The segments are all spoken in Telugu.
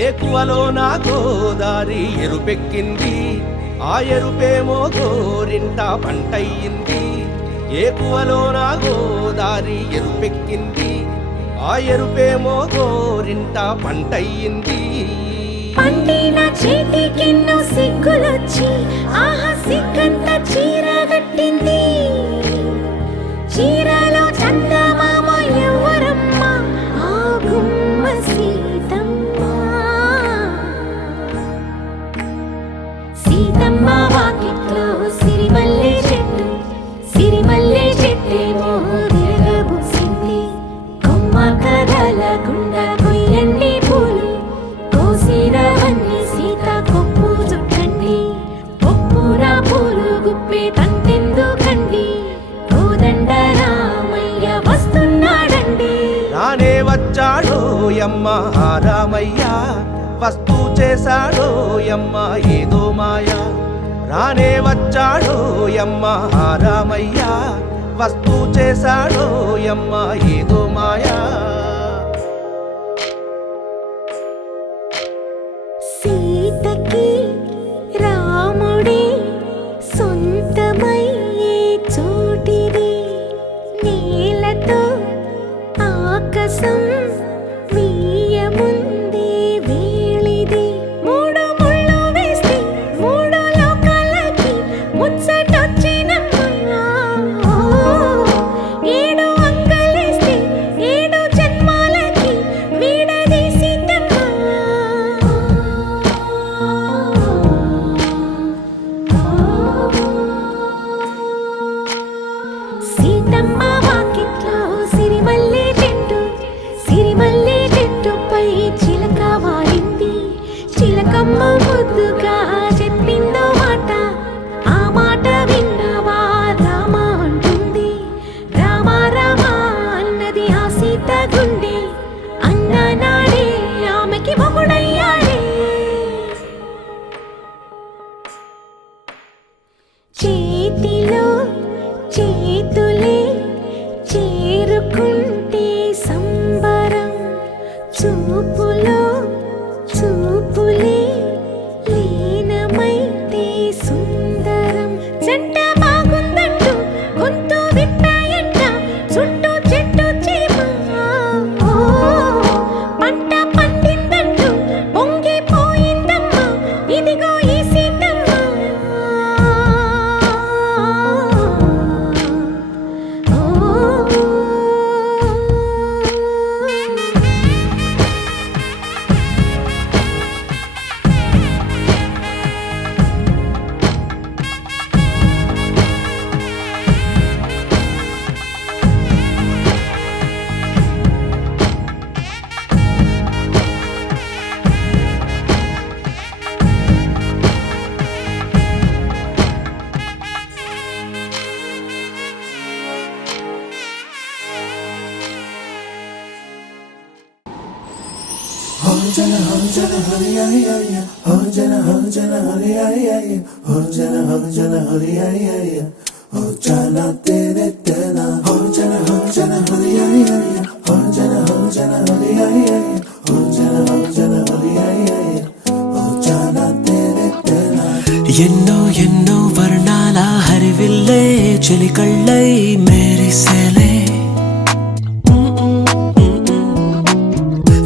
ఏకువలో నా గోదారి ఎరుపెక్కింది, ఆ ఎరుపేమో గోరింట పంటయ్యింది. ఏకువలో నా గోదారి ఎరుపెక్కింది, ఆ ఎరుపేమో గోరింట పంటయ్యింది. పండిన చేతికెన్నో సిగ్గులొచ్చి ఆహా సిగ్గంత చీరగట్టింది. చీరలో చందమామ ఎవరమ్మ, ఆ గుమ్మ సీతమ్మ. సీతమ్మ వాకిట్లో సిరిమల్లె చెట్టు, సిరిమల్లె చెట్టేమో విరగబూసింది. కొమ్మ కదలకుండా కొయ్యండి పూలు, కోసిరవన్నీ సీత కొప్పు చుట్టండి. కొప్పున పూలు గుప్పే తంతెందుకండి, కోదండ రామయ్య వస్తున్నాడండి. రానే వచ్చాడో యమ్మ రామయ్య, వస్తూ చేశాడో యమ్మ ఏదో మాయా. రానే వచ్చాడో యమ్మ రామయ్య, వస్తూ చేశాడో యమ్మ ఏదో మాయా. సీతకి రాముడే సొంతమయ్యే చోటిది, నేలతో ఆకాశం వీయముందే వేళిది. మూడు ముళ్ళు వేస్తే మూడు లోకాలకి ముచ్చటొచ్చినమ్మా. ఏడు అంగలేస్తే ఏడు జన్మాలకి వీడదీసిందమ్మా. సీతమ్మ వాకిట్లో సిరిమల్లె చెట్టు, సిరిమల్లె చెట్టుపై చిలక వాలింది. చిలకమ్మ ముద్దుగా చెప్పిందో మాట, ఆ మాట విన్నవా రామ అంటుంది. రామ రామ అన్నది ఆ సీత గుండె, అన్న నాడే ఆమెకి మొగుడయ్యాడే. చేతిలో చేతులే చేరుకుంటే సంబరం, చూపులో చూపులే లీనమైతే సుందరం. జంట బాగుందంటూ గొంతు విప్పాయంట చుట్టూ చెట్టు చీమ. పంట పండిందంటూ పొంగిపోయిందమ్మా, ఇదిగో ఈ సీతమ్మ. ఎన్నో ఎన్నో వర్ణాల హరివిల్లే చెలికళ్ళై మేరిసేలే.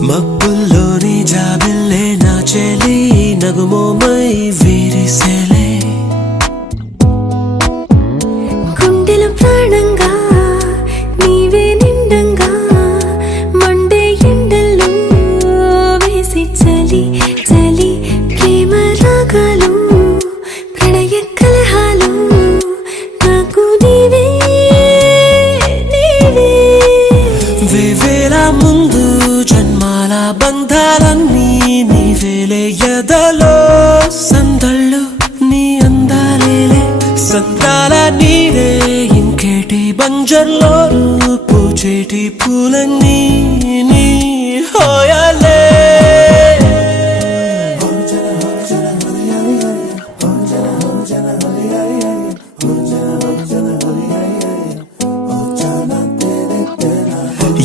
మబ్బుల్లోని జాబిల్లే నా చెలి నగుమోమై వీరిసేలే. గుండెలు ప్రాణంగా నీవే నిండంగా, మండే ఎండల్లో వేసి చలి చలి ప్రేమ రాగాలు, ప్రణయ కలహాలు, నాకు నీవే నీవే. వేవేల ముందు జన్మాల బంధాలన్నీ నీవేలే. ఎదలో సందళ్ళు నీ అందాలేలే, సంతాల నీరే ఇంకేటి బంజర్లో పూచేటి పూలన్నీ నీ హోయాలే.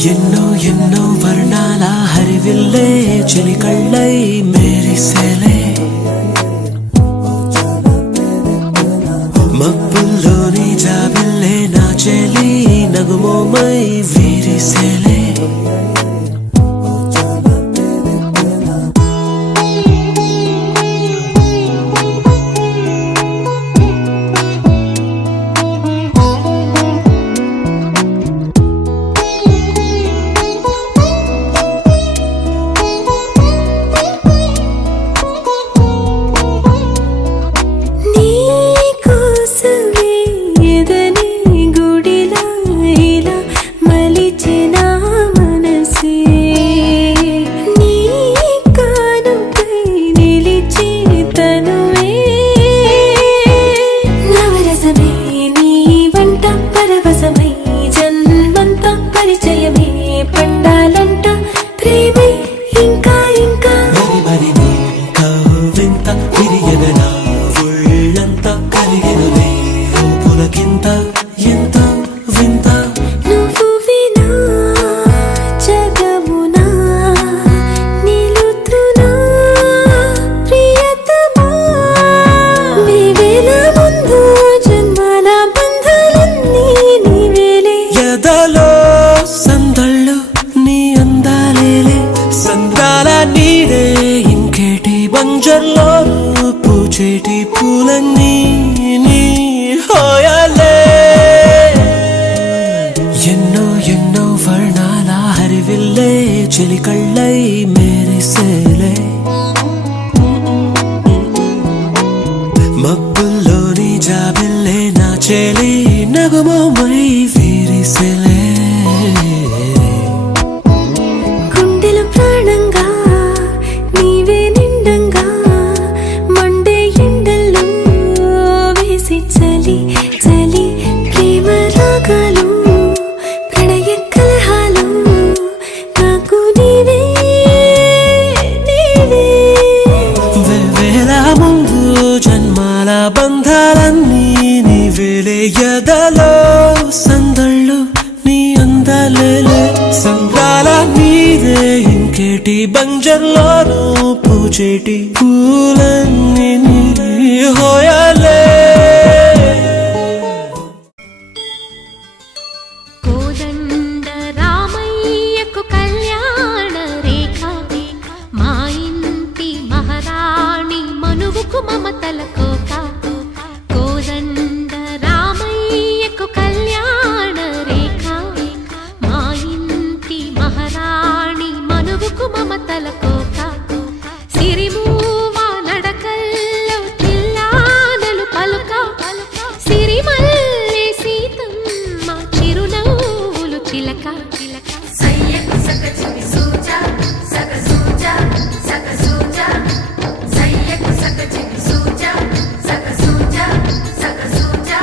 ఎన్నో ఎన్నో వర్ణాల హరివిల్లే చిలికళ్ళై మేరిసేలే మబ్బుల్లోని జాబిల్లే నా చెలి నగుమోమై వీరిసేలే పూచేటి పూలన్నీ నీ హోయాలే ఎన్నో ఎన్నో వర్ణాల హరివిల్లే చిలికళ్ళై మేరిసేలే మబ్బుల్లోని జాబిల్లే నా చెలి నగుమోమై వీరిసేలే గుండెలో ప్రాణంగా నీవే నిండంగా మండే ఎండల్లో వేసి చలి చలి ప్రేమ రాగాలు ప్రణయ కలహాలు నాకు నీవే నీవే వేవేల ముందు జన్మాల బంధాలన్నీ నీవేలే ఎదలో సందళ్ళు నీ అందాలేలే సంద్రాల నీదే ఇంకేటి బంజర్లోనూ పూచేటి పూలన్నీ నీ హోయాలే కోదండ రామయ్యకు కళ్యాణ రేఖ మా ఇంటి మహారాణి మనువుకు మమతల కోక కోదండ రామయ్యకు కళ్యాణ రేఖ మా ఇంటి మహారాణి మనువుకు మమతల కోక సిరిమూవ నడకల్లో తిల్లానలు పలుక సిరిమల్లె సీతమ్మ చిరునవ్వులు చిలక సయ్యకు సక చికి సూజా సక సూజా సక సూజా సయ్యకు సక చికి సూజా సక సూజా సక సూజా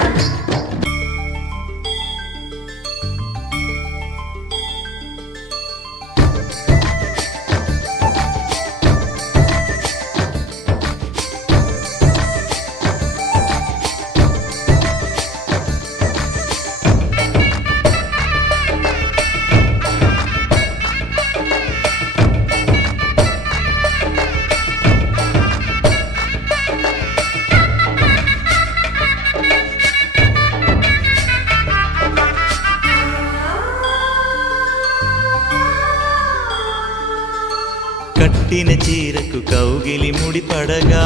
కట్టిన చీరకు కౌగిలి ముడిపడగా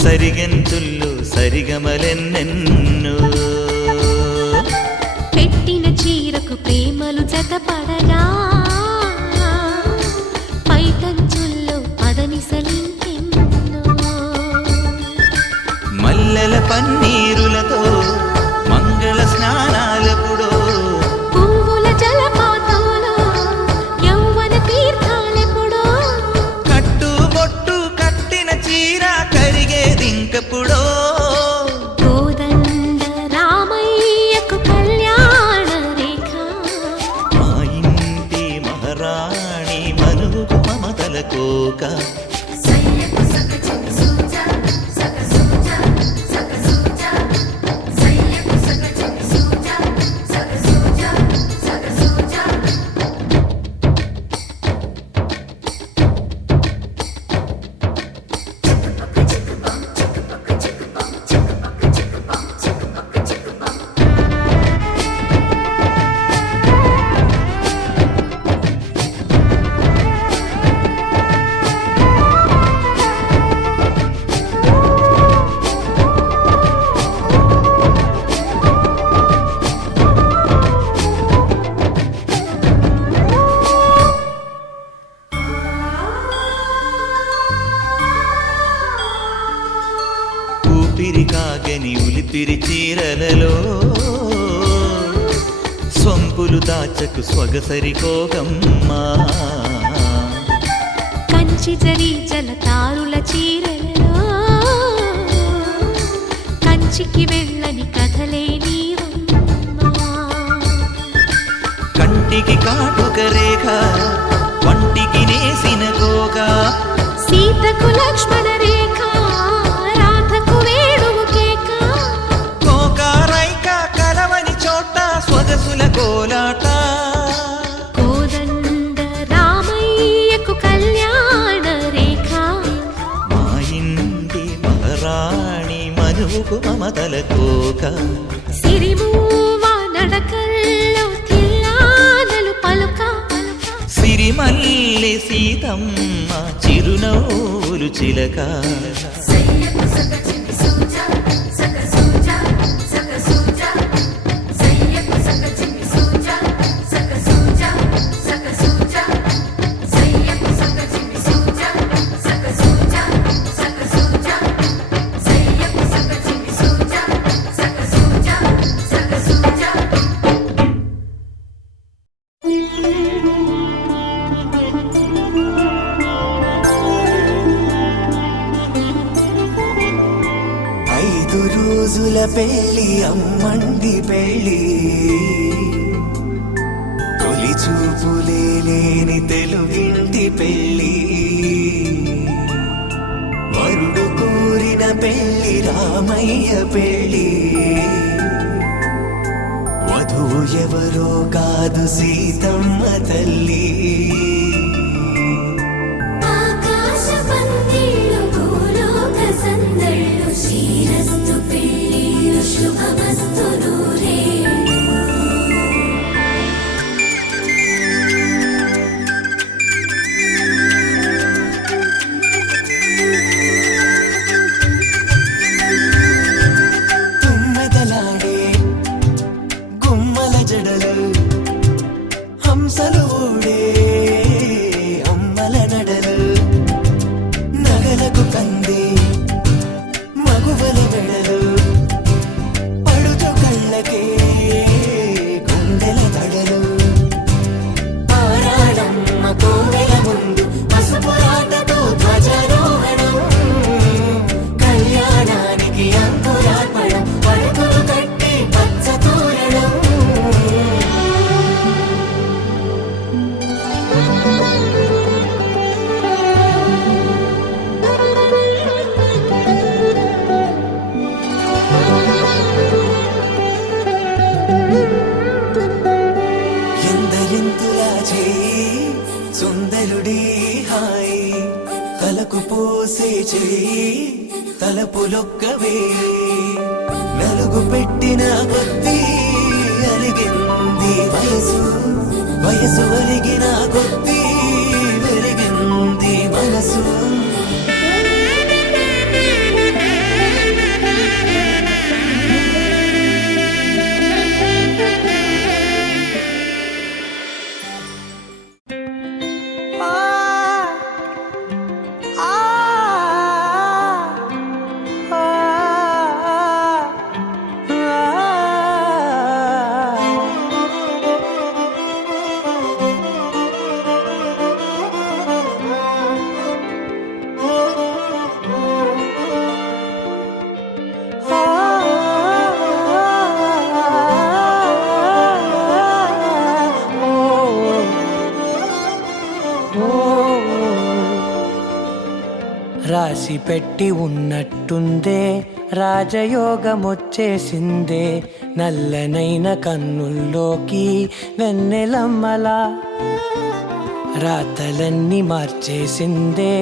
సరిగంతుల్లో సరిగమలెన్నెన్నో పెట్టిన చీరకు ప్రేమలు జతపడగా పైటంచుల్లో పదనిసలింకెన్నో మల్లెల పన్నీరులతో మంగళ స్నానాలెప్పుడో పువ్వుల జలపాతంలో యౌవన తీర్థాలెప్పుడో కట్టుబొట్టు కట్టిన చీర కరిగేదింకప్పుడో కోదండ రామయ్యకు కళ్యాణ రేఖ మా ఇంటి ఊపిరి చీరలలో సొంపులు దాచకు స్వగసరి కోగమ్మా కంచి జరి జలతారుల చీరలలో కంచికి వెళ్ళని కథలే నీవమ్మా కంటికి కాటుక రేఖ వంటికి నేసిన కోగా సీతకు లక్ష్మణ రేఖ రాధకు వేణువు కేక కోకారైక కలవని చోట స్వగసుల కోలాట కోదండ రామయ్యకు కళ్యాణ రేఖ మా ఇంటి మహారాణి మనువుకు మమతల కోక సిరిమూవ నడకల్లో తిల్లానలు పలుక సిరిమల్లె సీతమ్మ చిరునవ్వులు చిలక సయ్యకు సక చిన్ని సూజా సక సూజా సక సూజా సయ్యకు సక చిన్ని సూజా సక సూజా సక సూజా సయ్యకు సక చిన్ని సూజా సక సూజా సక సూజా సయ్యకు సక చిన్ని సూజా సక సూజా సక సూజా ఐదు రోజుల పెళ్ళి అమ్మండి పెళ్ళి తొలి చూపులే లేని తెలుగింటి పెళ్ళి వరుడు కోరిన పెళ్ళి రామయ్య పెళ్ళి వధువు ఎవరో కాదు సీతమ్మ తల్లి ఆకాశ పందిళ్ళు భూలోక సందళ్ళు శ్రీరస్తు పెళ్ళిళ్ళు శుభమస్తు నూరేళ్ళు తుమ్మెదలాడే గుమ్మల జడలు హంసలు ఊడే అమ్మల నడలు నగలకు కంది మగువల మెడలు పడుచు కళ్ళకే గుండెల తడలు ఆరాడమ్మ కోవెల ముందు పసుపు రాటతో ధ్వజారోహణం కళ్యాణానికి అంకురార్పణం పడుకులు కట్టి పచ్చ తోరణం ఎందరింతులా చేయి సుందరుడి హాయి తలకు పోసే చేయి తలపులొక్కవే నలుగు పెట్టిన కొద్దీ అరిగింది వయసు వయసు ఒరిగిన కొద్దీ వెలిగింది మనసు రాసి పెట్టి ఉన్నట్టుందే రాజయోగమొచ్చేసిందే నల్లనైన కన్నుల్లోకి వెన్నెలమ్మలా రాతలన్నీ మార్చేసిందే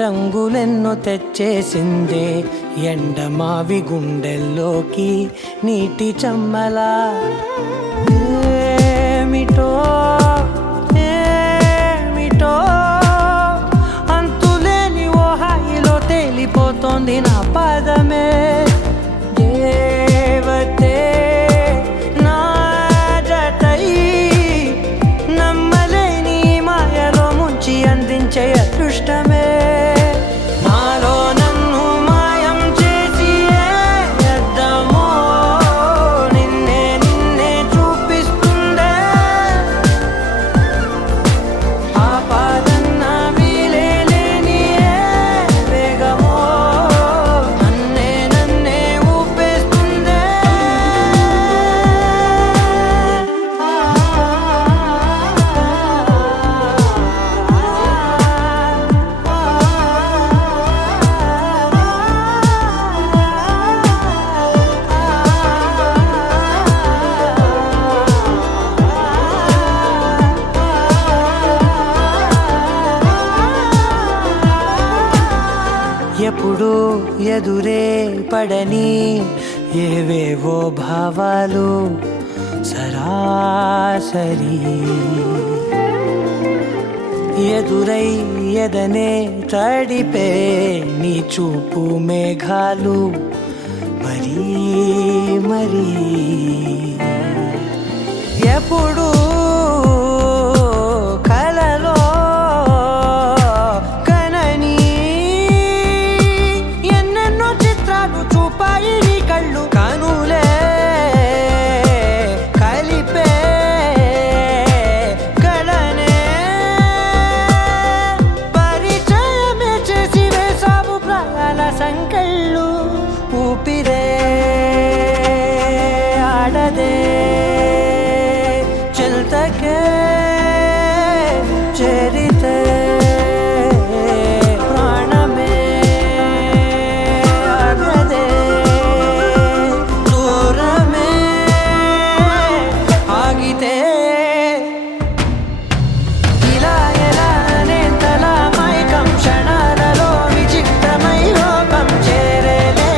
రంగులెన్నో తెచ్చేసిందే ఎండమావి గుండెల్లోకి నీటి చమ్మలా ఏమిటో ఏమిటో అంతులేని ఓ హాయిలో తేలిపోతోంది నా పాదమే దేవతే నా జతై నమ్మలేని మాయలో ముంచి అందించే అదృష్టమే నాలో నన్ను మాయం చేసి అద్దమో ఎదురే పడని ఏవేవో భావాలు సరాసరి ఎదురై ఎదనే తడిపే నీ చూపు మేఘాలు మరీ మరీ ఎప్పుడు కలలో కనని ఎన్నెన్నో చిత్రాలు చూపాయి నీ కళ్ళు కనులే కలిపే కళనే పరిచయమే చేసి వేసావు ప్రాయాల సంకళ్ళు ఊపిరే ఆడదే చెల్తకే చేరితే ప్రాణమే ఆగదే దూరమే ఆగితే ఇలా ఎలా నేంతలా మైకం క్షణాలలో విచిత్రమై లోకం చేరేలే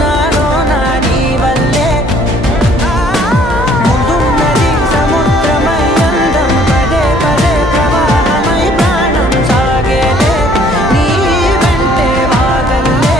నాలో నా నీ వల్లే ముందున్నది సముద్రమై అందం పదే పదే ప్రవాహమై ప్రాణం సాగేలే నీ వెంటే వాగల్లే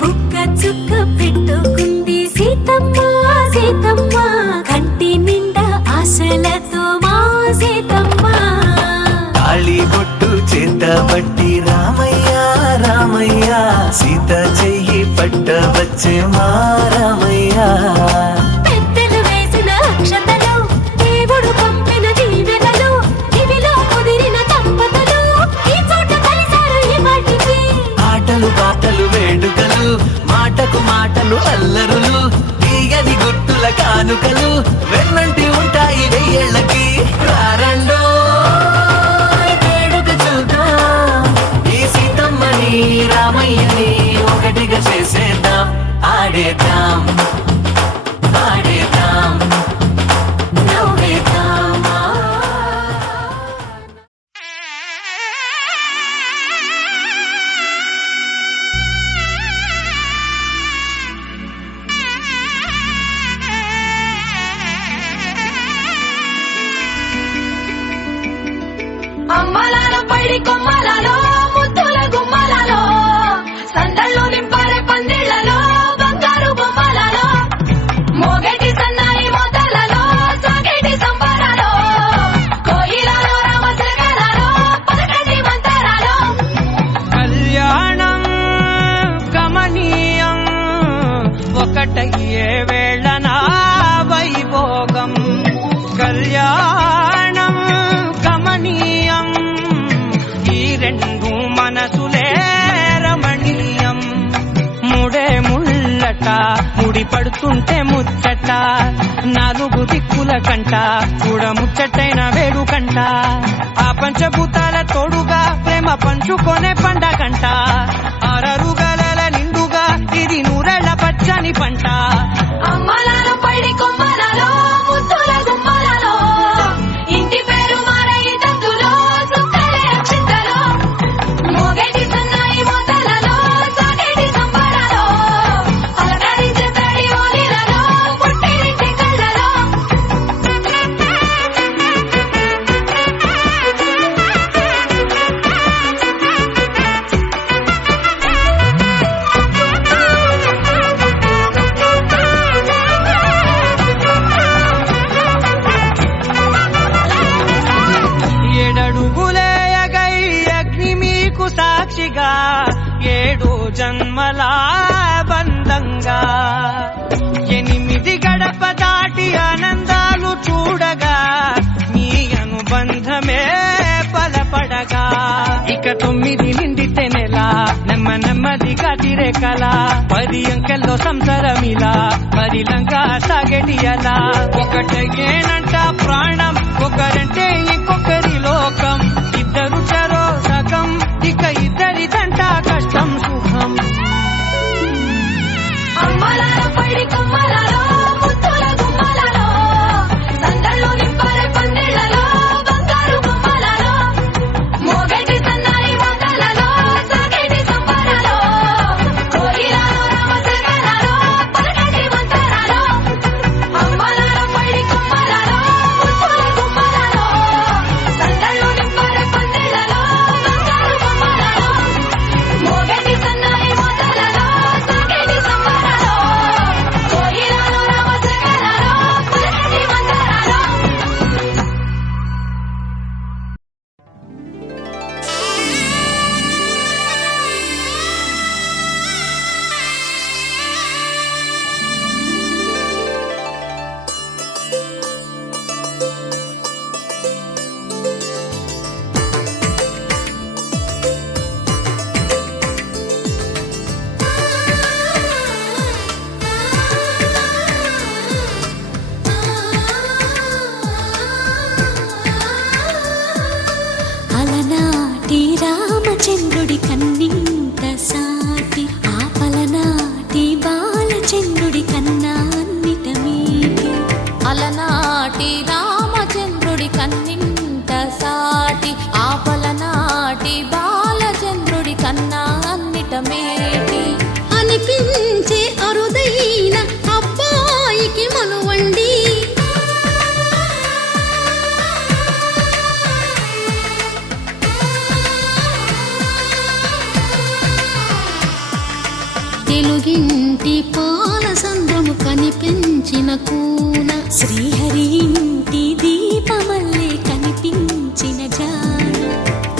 బుక్క చుక్క పెట్టుకుంది సీతమ్మ సీతమ్మ కంటి నిండా ఆశలతో మా సీతమ్మ తాళి బొట్టు చేతబట్టి రామయ్య రామయ్య సీత చెయ్యి పట్టవచ్చే మా రామయ్య పెద్దలు వేసిన అక్షతలు దేవుడు పంపిన దీవెనలు ఇవిలో కుదిరిన దంపతులు ఈ చోట కలిశారు ఈ వాటికి ఆటలు పాటలు వేడుకలు మాటకు మాటలు అల్లరులు తీయని గుర్తుల కానుకలు వెన్నంటి ఉంటాయి వెయ్యేళ్ళకి రారండో వేడుక చూద్దాం ఈ సీతమ్మని రామయ్యని ఒకటిగా చేసేద్దాం ఆడేద్దాం ఆడేద్దాం నవ్వేద్దామా అమ్మలాల పైడి కొమ్మలలో ముద్దుల గుమ్మలలో సందళ్ళు నింపారే పందిళ్లలో బంగారు బొమ్మలలో మోగటి సన్నాయి మోతలలో సాగేటి సంబరాలో కోయిలలో రామశకరాలో పలకటి మంతరాలో కళ్యాణం గమనీయం ఒకటయ్యే వేళ నా వైభోగం కళ్యాణం గమనీయం ఈ రెండు మనసులే రమణీయం ముడే ముళ్ళట ముడి పడుతుంటే ముచ్చట నాలుగు దిక్కుల కంట చూడ ముచ్చటైన వేడుకంట ఆ పంచభూతాల తోడుగా ప్రేమ పంచుకొనే పండగంట అరరుగల నిండుగా ఇది నూరెళ్ళ పచ్చని పంట అమ్మలాల పైడి కొమ్మలలో ముద్దుల గుమ్మలలో ఇంటి పేరు మారయి తందులో సుక్కలే అక్షింతలో మోగేటి సన్నాయి మోతలలో సాగేటి సంబరాలో పలకరించే తడి ఓలిలలో పుట్టినింటి కళ్ళలో ఉన్నదిగా 7 జన్మల బంధంగా 8 గడప దాటి ఆనందాలు చూడగా మీ అనుబంధమే బలపడగా ఇక 9 నిండితే నెల నెమ్మదిగా తిరేకల 10 అంకెల్లో సంసారమిలా పరిలంగా సాగడియలా ఒకటేనంట ప్రాణం ఒకరంటే ఇంకొకరి లోకం ఇద్దరు చరో సగం ఇక ఇద్దరిదంట కష్టం సుఖం అమ్మలాలో పడి కొమ్మలలో ముత్తుల గుమ్మలలో సందళ్ళు నింపరే పందిళ్లలో బంగారు గుమ్మలలో మోగటి సన్నాయి మోతలలో సాగేటి సంబరాలో కోయిలలో రామసగలలో పలకటి మంతరాలో అమ్మలాలో పడి కొమ్మలలో ముత్తుల గుమ్మలలో సందళ్ళు నింపరే పందిళ్లలో బంగారు గుమ్మలలో మోగటి సన్నాయి మోతలలో సాగేటి సంబరాలో కోయిలలో రామసగలలో పలకటి మంతరాలో అలనాటి రామచంద్రుడి కన్నింత సాటి ఆపలనాటి బాలచంద్రుడి కన్నా అన్నిట మీటి అలనాటి రామచంద్రుడి కన్నింత సాటి ఆపలనాటి బాలచంద్రుడి కన్నా అన్నిట మేటి అనిపించే అరుదైన అబ్బాయికి మనువండి తెలుగింటి పాల సంద్రము కనిపించిన కూన శ్రీహరి ఇంటి దీపమల్లే కనిపించిన జాన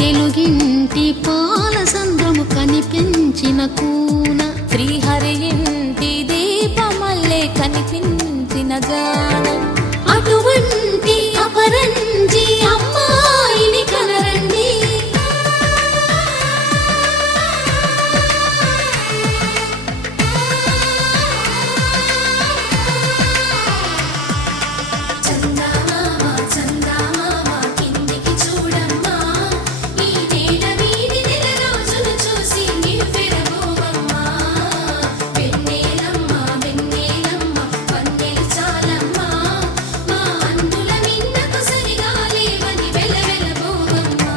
తెలుగింటి పాల సంద్రము కనిపించిన కూన శ్రీహరి ఇంటి దీపమల్లే కనిపించిన జాన అటువంటి అపరంజి అమ్మాయిని కనరండి చందమామ చందమామ కిందికి చూడమ్మా ఈ నేల వీడి నెల రోజులు చూసి నీవు పెరగోవమ్మా వెన్నెలమ్మ వెన్నెలమ్మ వన్నెలు చాలమ్మా మా అన్నుల మిన్నకు సరిగా లేవని వెలవెలబోవమ్మా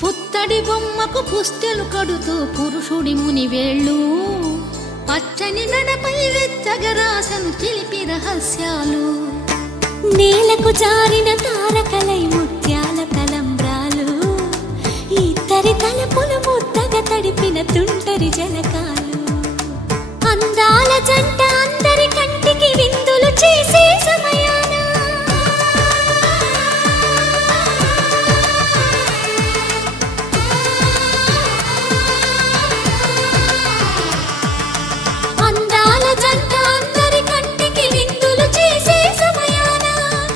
పుత్తడి బొమ్మకు పుస్తెలు కడుతూ పురుషుడి ముని వేళ్ళు పచ్చని నడపై వెచ్చగరాసను చిలిపి రహస్యాలు నేలకు జారిన తారకలై ముత్యాల తలంబ్రాలు ఇద్దరి తలపులు ముద్దగా తడిపిన తుంటరి జలకాలు అందాల జంట అందరి కంటికి విందులు చేసే సమయాన అందాల జంట అందరి కంటికి విందులు చేసే సమయాన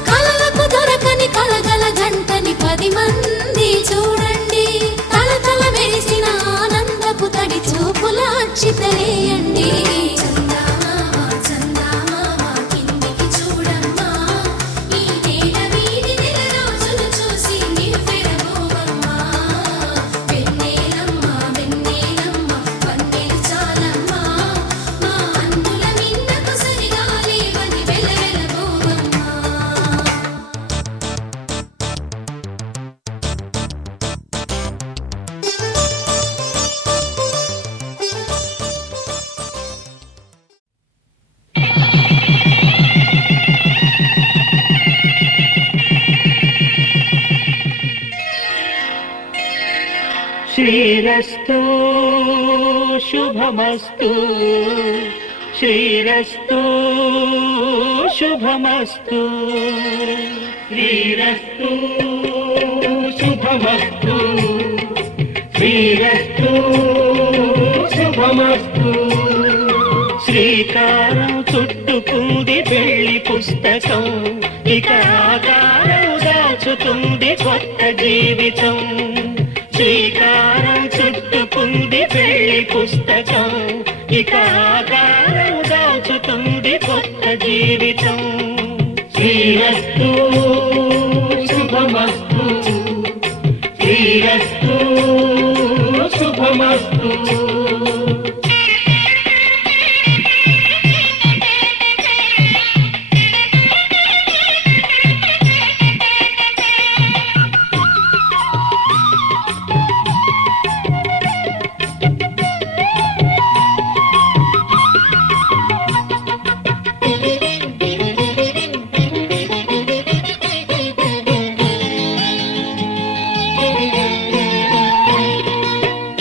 కలలకు దొరకని కలగల శ్రీరస్తు శుభమస్తు శ్రీరస్తు శుభమస్తు శ్రీరస్తు శుభమస్తు శ్రీరస్తు శుభమస్తు శ్రీకారం చుట్టుకుంది పెళ్లి పుస్తకం ఇక ఆకారం దాచుతుంది కొత్త జీవితం శ్రీకారం చుట్టుకుంది పెళ్లి పుస్తకం ఇక ఆకారం దాచుతుంది కొత్త జీవితం శ్రీరస్తు శుభమస్తు శ్రీరస్తు శుభమస్తు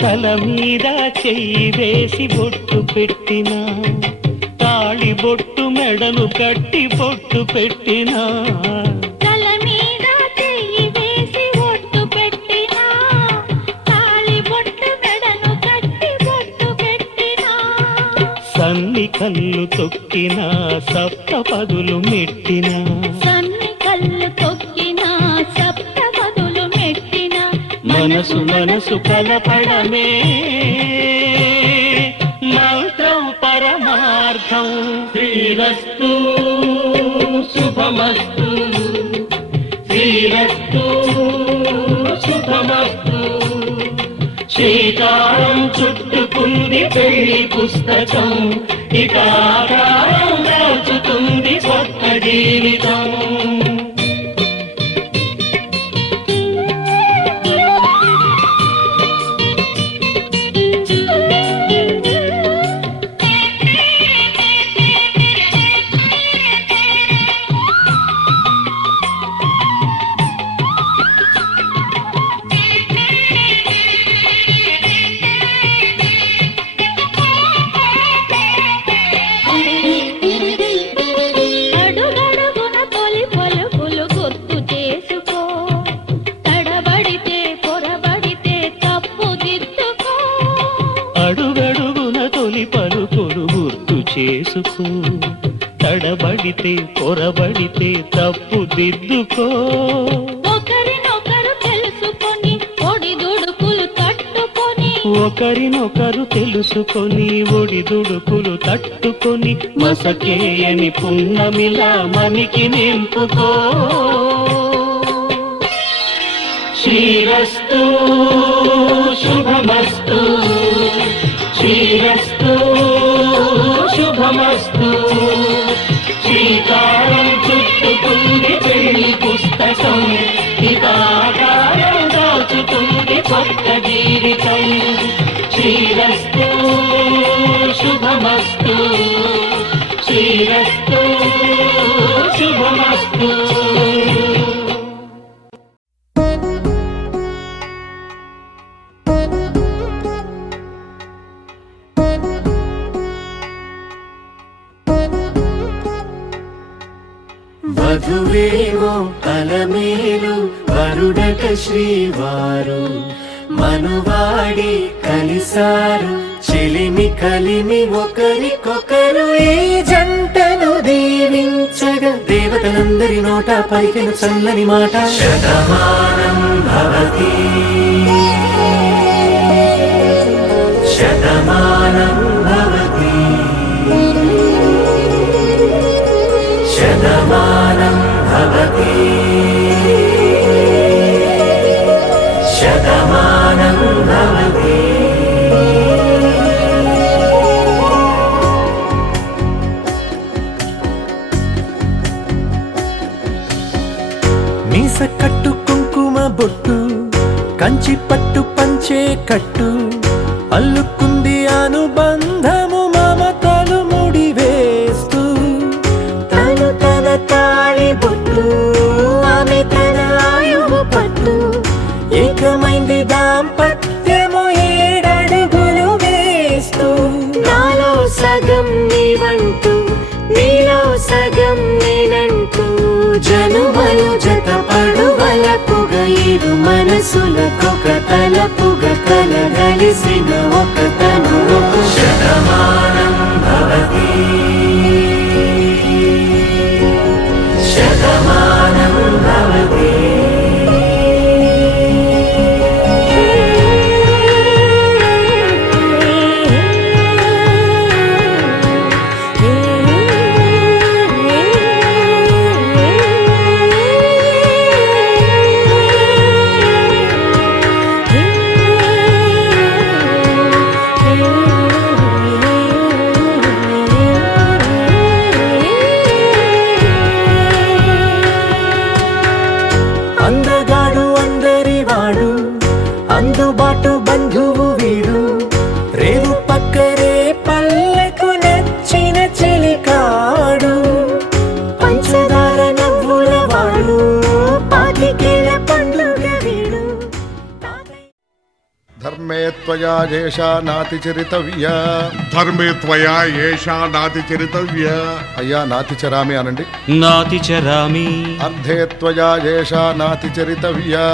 తల మీద చెయ్యి వేసి బొట్టు పెట్టినా తాళి బొట్టు మెడను కట్టి బొట్టు పెట్టినా తల మీద చెయ్యి వేసి బొట్టు పెట్టినా తాళి బొట్టు మెడను కట్టి బొట్టు పెట్టినా సన్ని కళ్ళు తొక్కినా సప్త పదులు మెట్టినా సన్ని కళ్ళు తొక్కినా సప్త పదులు మెట్టినా మనసు మనసు కలపడమే మంత్రం పరమార్థం శ్రీరస్తు శుభమస్తు శ్రీరస్తు శుభమస్తు శ్రీకారం చుట్టుకుంది పెళ్లి పుస్తకం ఇక ఆకారం దాచుతుంది కొత్త జీవితం అడుగడుగున తొలి పలుకులు గుర్తు చేసుకో తడబడితే పొరబడితే తప్పు దిద్దుకో అడుగడుగున తొలి పలుకులు గుర్తు చేసుకో తడబడితే పొరబడితే తప్పు దిద్దుకో ఒకరినొకరు తెలుసుకొని ఒడిదుడుకులు తట్టుకొని ఒకరినొకరు తెలుసుకొని ఒడిదుడుకులు తట్టుకొని మసకేయని పున్నమిలా మనికి నింపుకో శ్రీరస్తు శుభమస్తు శ్రీరస్తు శుభమస్తు శ్రీకారం చుట్టుకుంది పెళ్లి పుస్తకం ఇక ఆకారం దాచుతుంది కొత్త జీవితం శ్రీరస్తు శుభమస్తు శ్రీరస్తు శుభమస్తు వధువేమో అలమేలు వరుడట శ్రీవారు మనువాడి కలిసారు చెలిమి కలిమి ఒకరికొకరు ఈ జంటను దీవించగా దేవతలందరి నోట పలికిన చల్లని మాట శతమానం భవతి శతమానం భవతి శతమానం భవతి శతమానం భవతి మీస కట్టు కుంకుమ బొట్టు కంచి పట్టు పంచే కట్టు అల్లుకుంది అనుబంధము మమతలు ముడివేస్తూ తను తన తాళి బొట్టు ఆమె తన ఆయువు పట్టు ఏకమైంది దాంపత్యం జనుమలు జతపడువలపుగ ఇరు మనసులకొక తలపుగ కలగలిసిన ఒక తనువు శతమానం భవతి శతమానం భవతి అందగాడు అందరివాడు అందుబాటు బంధువు వీడు రేవు పక్కరే పల్లెకు నచ్చిన చెలికాడు పంచదార నవ్వుల వాడు పాతికేల పండుగ వీడు ధర్మే త్వయా ఏషా నాతి చరితవ్యా ధర్మే త్వయా ఏషా నాతి చరితవ్యా. అయ్యా నాతి చరామి అనండి. నాతి చరామి అర్ధే త్వయా ఏషా నాతి చరితవ్యా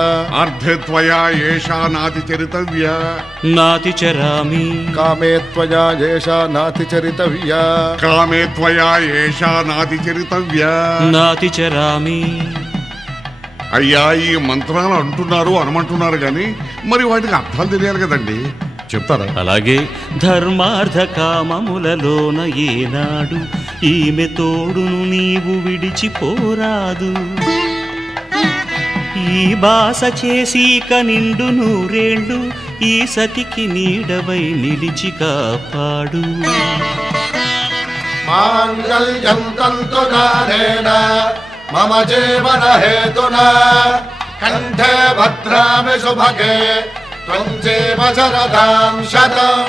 అర్ధే త్వయా ఏషా నాతి చరితవ్యా. నాతి చరామి కామే త్వయా ఏషా నాతి చరితవ్యా కామే త్వయా ఏషా నాతి చరితవ్యా. నాతి చరామి. అయ్యా ఈ మంత్రాలు అంటున్నారు అనమంటున్నారు కానీ మరి వాటికి అర్థాలు తెలియాలి కదండి, చెప్తారా? అలాగే ధర్మార్థ కామములలోన ఏనాడు ఈమె తోడును నీవు విడిచిపోరాదు. ఈ బాస చేసి నిండు నూరేళ్ళు ఈ సతికి నీడవై నిలిచి కాపాడు. మాంగళ్యం తంతునానేన మమ జీవన హేతునా కంఠే భద్రామి శుభగే త్వం జీవ శరదాం శతం.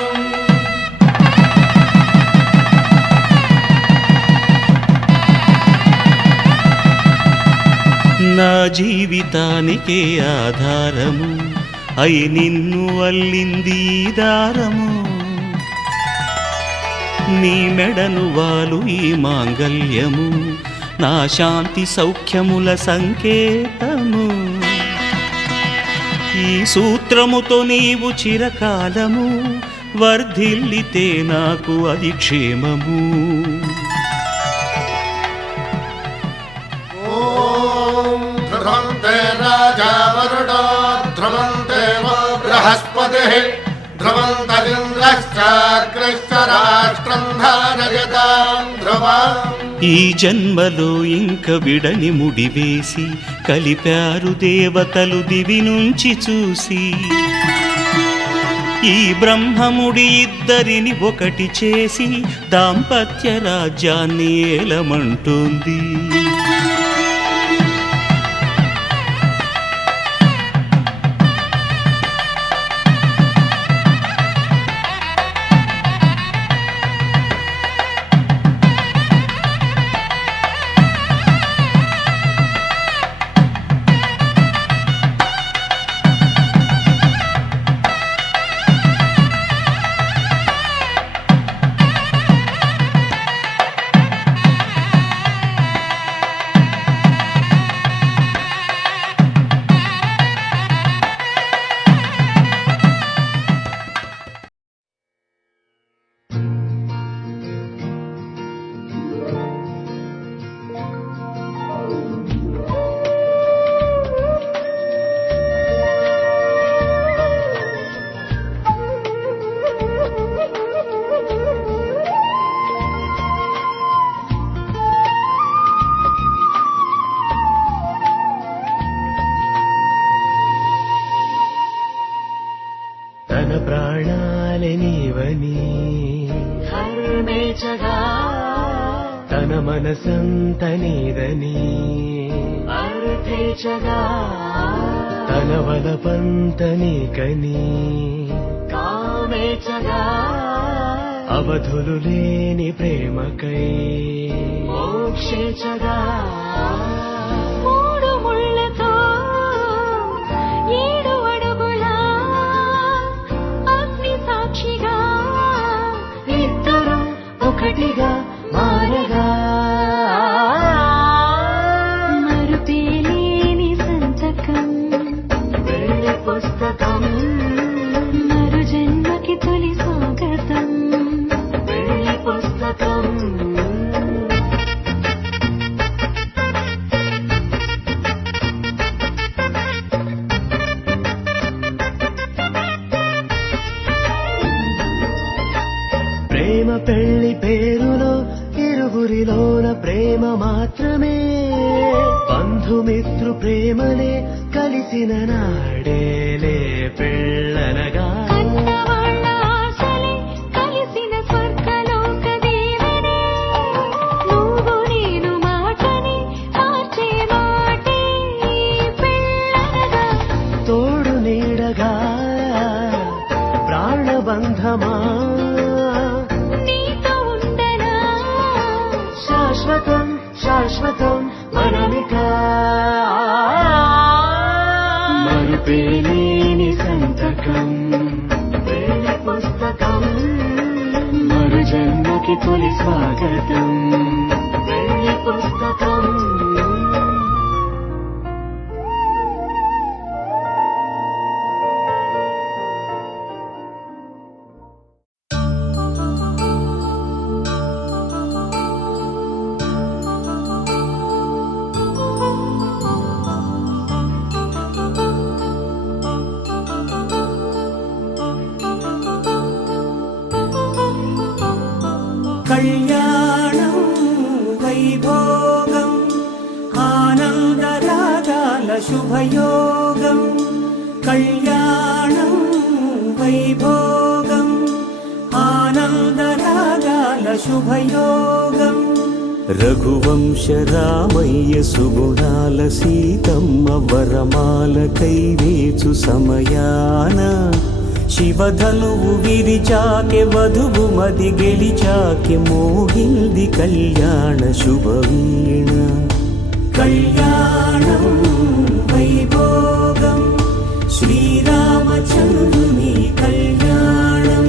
నా జీవితానికే ఆధారము అయి నిన్ను అల్లింది ఈ దారము. నీ మెడను వాలు ఈ మాంగల్యము నా శాంతి సౌఖ్యముల సంకేతము. ఈ సూత్రముతో నీవు చిరకాలము వర్ధిల్లితే నాకు అది క్షేమము. ఓం ధ్రువంతే రాజా వరుడో ధ్రువంతే బృహస్పతిః ధ్రువంతరింద్రశ్చాగ్రశ్చ రాష్ట్రం ధారయతాం ధ్రువం. ఈ జన్మలో ఇంక విడని ముడివేసి కలిపారు దేవతలు దివి నుంచి చూసి. ఈ బ్రహ్మముడి ఇద్దరిని ఒకటి చేసి దాంపత్య రాజ్యాన్ని ఏలమంటుంది. తన ప్రాణాలే నీవని ధర్మేచగా తన మనసంత నీదని అర్థేచగా తన వలపంత నీకని కామేచగా అవధులు లేని ప్రేమకై మోక్షేచగా మూడు ముళ్ళతో 7 అడుగుల అగ్ని సాక్షిగా ఇద్దరు ఒకటిగా మారగా పుస్తకం మరు జన్మకి తొలి స్వాగతం పెళ్లి పుస్తకం ప్రేమ పెళ్లి పేరులో ఇరువురిలోన ప్రేమ మాత్రమే బంధుమిత్రు ప్రేమనే కలిసిన నాడేలే పెళ్ళనగా కన్నవాళ్ళ ఆశలే కలిసిన స్వర్గలోక దీవెనే నువ్వు నేను మాటని మార్చే మాటే పెళ్ళనగా తోడు నీడగా ప్రాణబంధమా నీతో ఉండనా శాశ్వతం శాశ్వతం మనమిక మరుపేలేని సంతకం పెళ్లి పుస్తకం మరు జన్మకి తొలి స్వాగతం పెళ్లి పుస్తకం కళ్యాణం వైభోగం ఆనందరాగాల శుభయోగం కళ్యాణం వైభోగం ఆనందరాగాల శుభయోగం రఘువంశ రామయ్య సుగుణాల సీతమ్మ వరమాల కైవేచు సమయాన శివధనువు విరిచాకె వధువు మది గెలిచాకె మోగింది కళ్యాణ శుభవీణ కళ్యాణం వైభోగం శ్రీరామచంద్రుని కళ్యాణం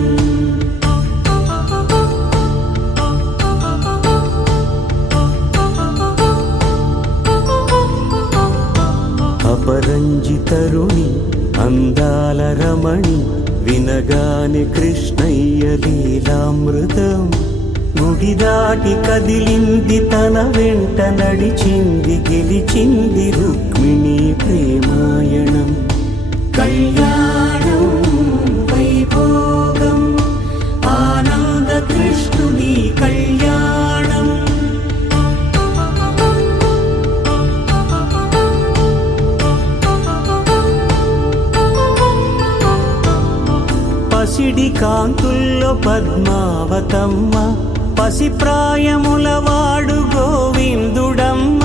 అపరంజి తరుణి అందాల రమణి వినగాని కృష్ణయ్య లీలామృతం గుడి దాటి కదిలింది తన వెంట నడిచింది గెలిచింది రుక్మిణి ప్రేమాయణం కళ్యాణం వైభోగం ఆనంద కృష్ణుని కళ్యాణం పసిడి కాంతుల్లో పద్మావతమ్మ పసిప్రాయముల వాడు గోవిందుడమ్మ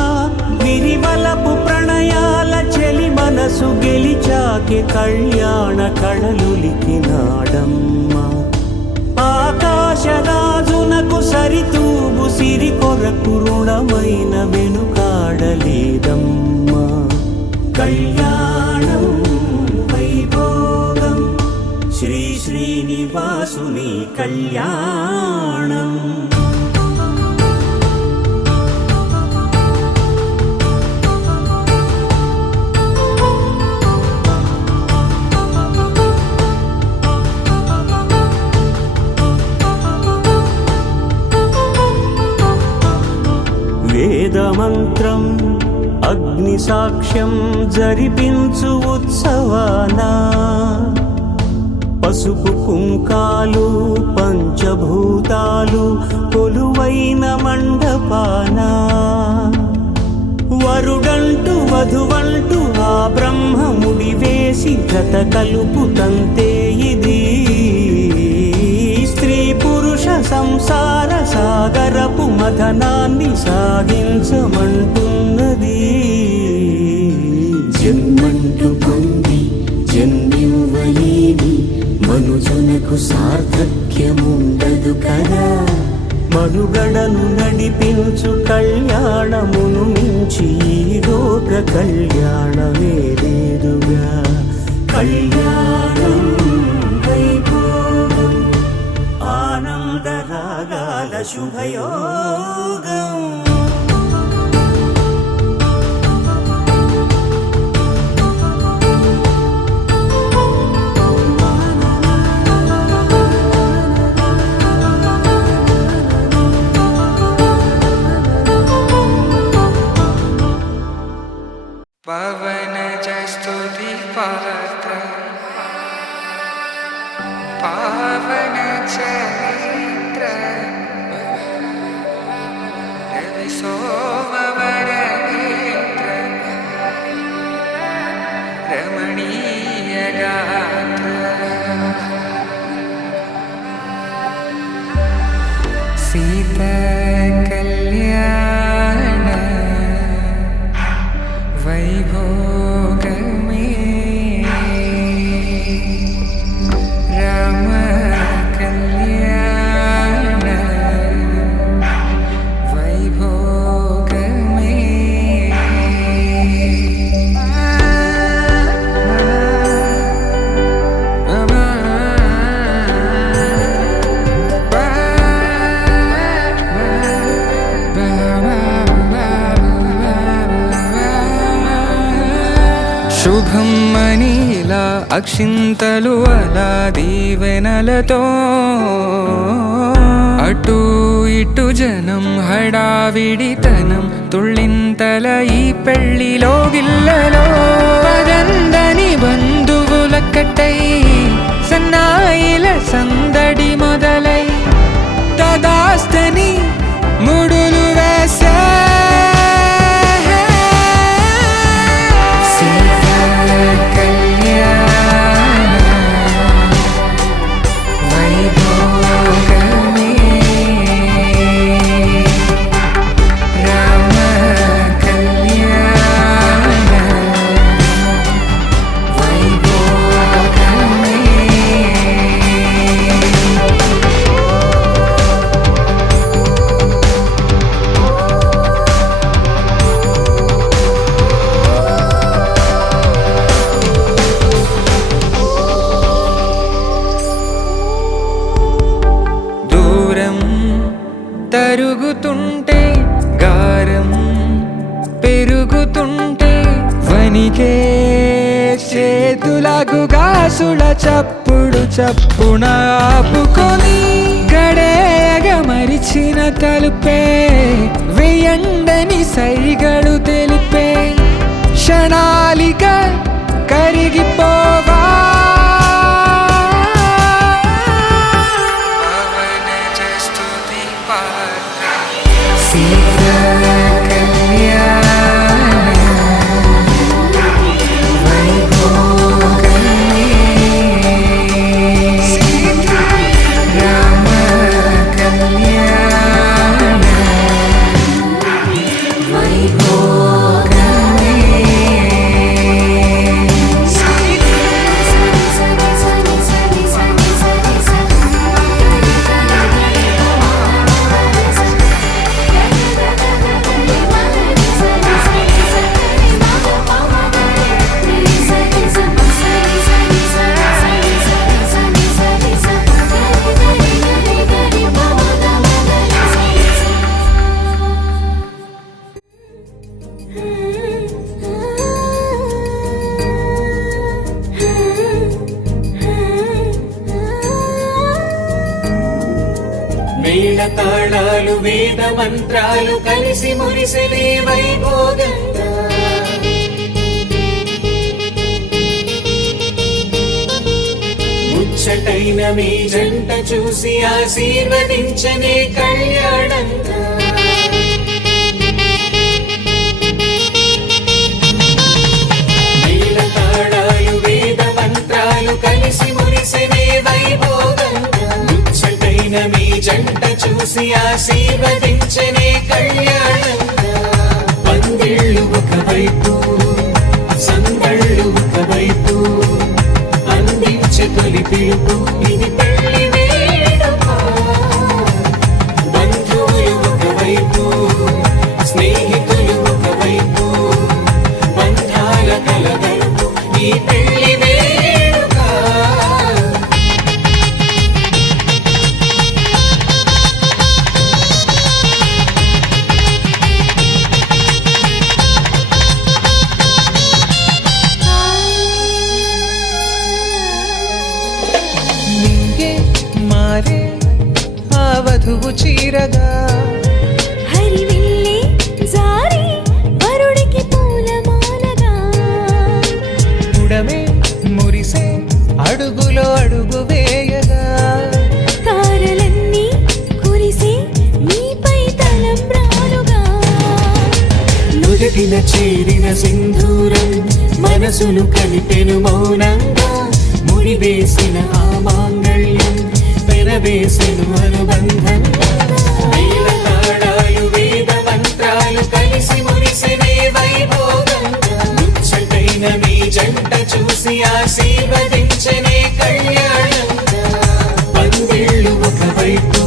విరివలపు ప్రణయాల చెలి మనసు గెలిచాకే కళ్యాణ కళలులికినాడమ్మ ఆకాశరాజునకు సరితూగు సిరి కొరకు రుణమైన వెనుకాడలేదమ్మా కళ్యాణం వైభోగం శ్రీ శ్రీనివాసుని కళ్యాణం వేదమంత్రం అగ్ని సాక్ష్యం జరిపించు ఉత్సవానా పసుపు కుంకాలు పంచభూతాలు కొలువైన మండపాన వరుడంటూ వధువంటూ ఆ బ్రహ్మముడి వేసి జత కలుపుతంతే ఇది స్త్రీ పురుష సంసార సాగరపు మథనాన్ని సాగించమంటున్నది జన్మంటూ పొంది జన్మివ్వలేని మనుజునకు సార్థక్యముండదు కదా మనుగడను నడిపించు కళ్యాణమును మించి ఈ లోక కళ్యాణమే లేదుగా కళ్యాణం వైభోగం ఆనందరాగాల శుభయోగం పాత్ర పావన చరిత్ర రవి సోమవర నేత్ర రమణీయ గాత్ర సీత కళ్యాణ వైభోగమే రామ కళ్యాణ వైభోగమే శుభం మనీలా అక్షింతలు అలా దీవెనలతో అటు ఇటు జనం హడావిడితనం తుళ్ళింతల ఈ పెళ్లిలో గిల్లలో పదందని బంధువుల కట్టై సన్నాయిల సందడి మొదలై తదాస్తని ముడులు వేసే తరుగుతుంటే గారం పెరుగుతుంటే వనికే చేతులకు గాసుల చప్పుడు చప్పున ఆపుకొని గడేగ మరిచిన తలుపే వేయండని సైగడు తెలిపే క్షణాలిక కరిగిపోవా మేళతాళాలు వేద మంత్రాలు కలిసి మురిసెనే వైభోగంగా ముచ్చటైన మీ జంట చూసి ఆశీర్వదించనే కళ్యాణంగా మేళతాళాలు వేద మంత్రాలు కలిసి మురిసెనే వైభోగంగా ముచ్చటైన మీ జంట చూసి ఆశీర్వదించనే కళ్యాణంగా పందిళ్ళు ఒకవైపు సందళ్ళు ఒకవైపు అందించే తొలి పిలుపు ఇది పెళ్లి వేడుక బంధువులు ఒకవైపు స్నేహితులు ఒకవైపు బంధాల కలగలుపు ఈ పెళ్లి వేడుక వధువు చీరగా హరివిల్లి జారి వరుడికి పూలమాలగా జగమే మురిసే అడుగులో అడుగు వేయగా తారలన్నీ కురిసే నీపై తలంబ్రాలుగా నుదుటిన చేరిన సింధూరం మనసును కలిపెను మౌనంగా ముడివేసిన ఆ మాంగళ్యం పెనవేసెను అనుబంధం వేల తాళాలు వేద మంత్రాలు కలిసి మురిసినే వైభోగంగా ముచ్చటైన మీ జంట చూసి ఆశీర్వదించనే కళ్యాణంగా పందిళ్ళు ఒకవైపు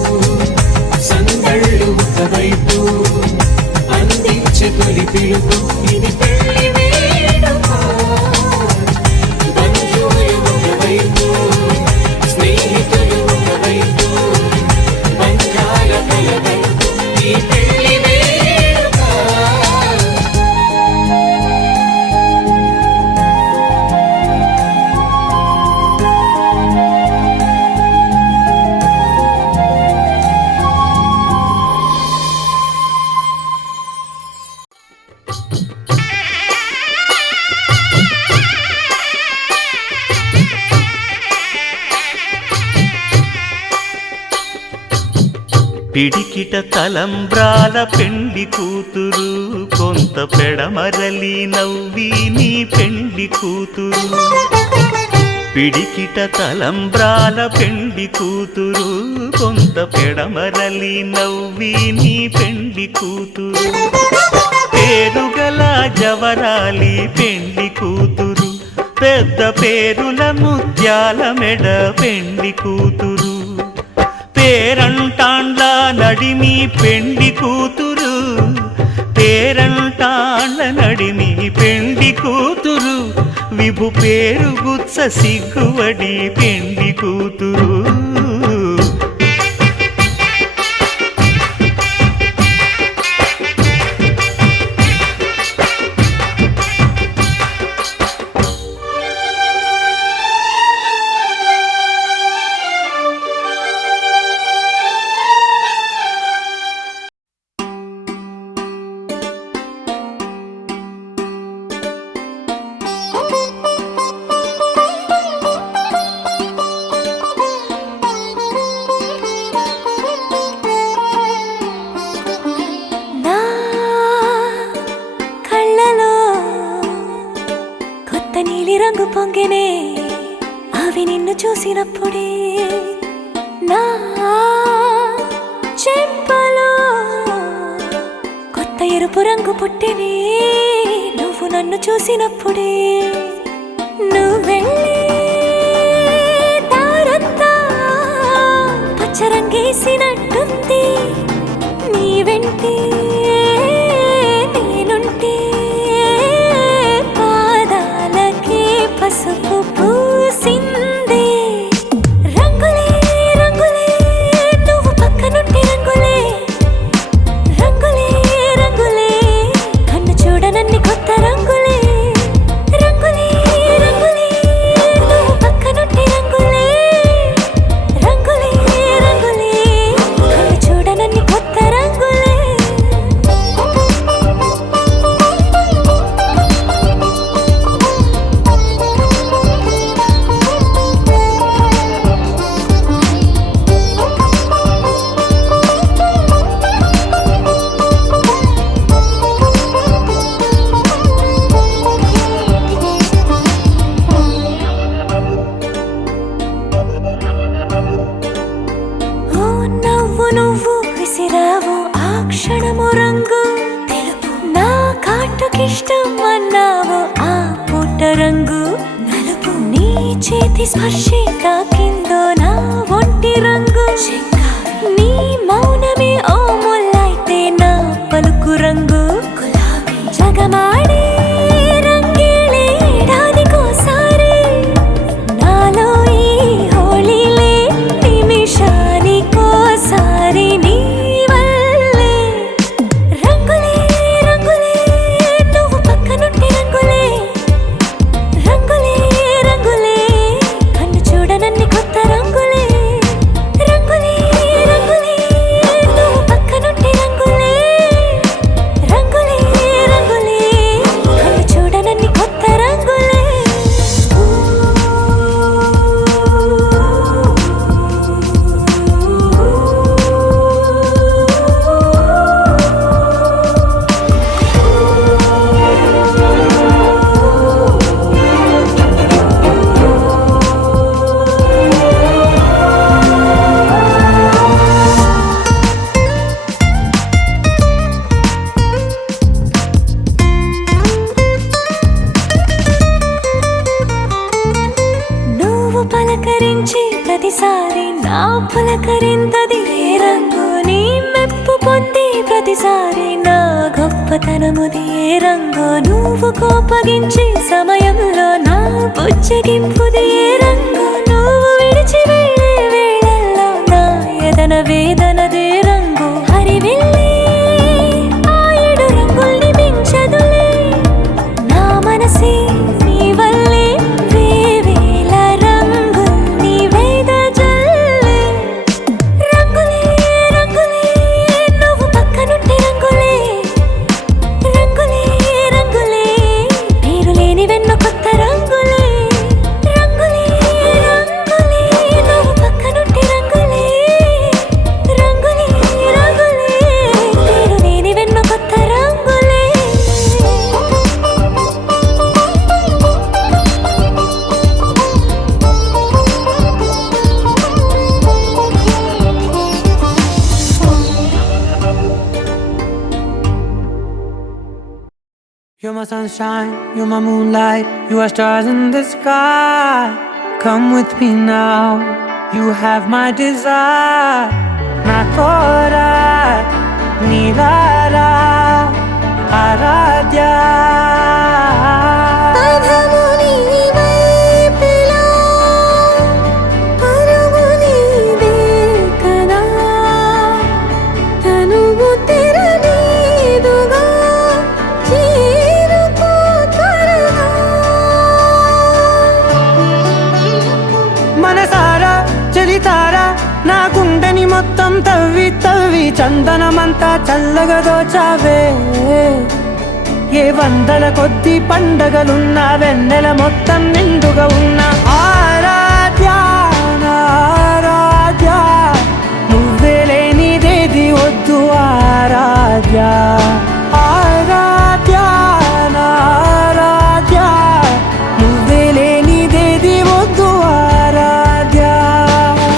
సందళ్ళు ఒకవైపు అందించే తొలి పిలుపు ఇది పెళ్లి వేడుక బంధువులు ఒకవైపు స్నేహితులు ఒకవైపు బంధాల కలగలుపు ఈ పెళ్లి వేడుక పిడికిట తలంబ్రాల పెండి కూతురు కొంత పెడమరలి నవ్వి నీ పెండి కూతురు పిడికిట తలంబ్రాల పెండి కూతురు కొంత పెడమరలి నవ్వి నీ పెండి కూతురు పేరుగల జవరాలి పెండి కూతురు పెద్ద పేరుల ముత్యాల మెడ పెండి కూతురు పేరంటాండ్ల నడిమి పెండి కూతురు పేరంటాండ్ల నడిమి పెండి కూతురు విభు పేరు గుత్స సిగ్గువడి పెండి కూతురు నా కళ్ళలో కొత్త నీలి రంగు పొంగెనే అవి నిన్ను చూసినప్పుడే నా చెంపలో కొత్త ఎరుపు రంగు పుట్టెనే నువ్వు నన్ను చూసినప్పుడే నువ్వు వెళ్ళే దారంతా పచ్చరంగేసినట్టుంది నీ వెంటే నేనుంటే పాదాలకే పసుపు పూసిందే రంగులే రంగులే నువ్వు పక్కనుంటే రంగులే రంగులే రంగులే కన్ను చూడనన్ని కొత్త రంగులే రంగులే రంగులే నువ్వు పక్కనుంటే రంగులే రంగులే రంగులే కన్ను చూడనన్ని కొత్త రంగులే ఓ నవ్వు నువ్వు విసిరావు ఆ క్షణము రంగు తెలుపు నా కాటుకిష్టం అన్నావు ఆ పుట్ట రంగు నలుపు నీ చేతి స్పర్శే తాకిందో నా ఒంటి రంగు నీ మౌనమే ఓ ముల్లైతే నా పలుకు రంగు గులాబీ జగమాడే రంగేళే ఏడాదికోసారి నాలో ఈ హోళీలే నిమిషానికోసారి నీ వల్లే రంగులే రంగులే నువ్వు పక్కనుంటే రంగులే రంగులే రంగులే కన్ను చూడనన్ని కొత్త రంగులే రంగులే రంగులే నువ్వు పలకరించి ప్రతిసారి నా పులకరింతది ఏ రంగు నీ మెప్పు పొంది ప్రతిసారి నా గొప్పతనముది ఏ రంగు నువ్వు కోపగించి సమయంలో నా బుజ్జగింపుది ఏ రంగు నువ్వు విడిచి వెళ్ళే వేళల్లో నా ఎదన వేదనదే రంగు హరివిల్లే ఆ ఏడు రంగుల్ని మించదులే నా మనసే నీ వల్లే వేవేల రంగుల్ని వెదజల్లే రంగులే రంగులే నువ్వు పక్కనుంటే రంగులే రంగులే రంగులే పేరు లేని వెన్న కొత్త రంగులే రంగులే రంగులే నువ్వు పక్కనుంటే రంగులే రంగులే రంగులే పేరు లేని వెన్న కొత్త రంగులే You're my sunshine, you're my moonlight, you are stars in the sky. Come with me now, you have my desire. Na tora, nilara, aradya. పదముని వైపులా పరుగునిదే కదా తనువు తెరనీదుగా చేరుకో త్వరగా మనసారా చలితారా నా గుండెని మొత్తం తవ్వి తవ్వి చందనమంతా చల్లగా దోచావే ఏ వందల కొద్ది పండగలున్నా వెన్నెల మొత్తం నిండుగా ఉన్న ఆరాధ్య నా ఆరాధ్య నువ్వే లేనిదేది వద్దు ఆరాధ్య ఆరాధ్య నా ఆరాధ్య నువ్వే లేనిదేది వద్దు ఆరాధ్య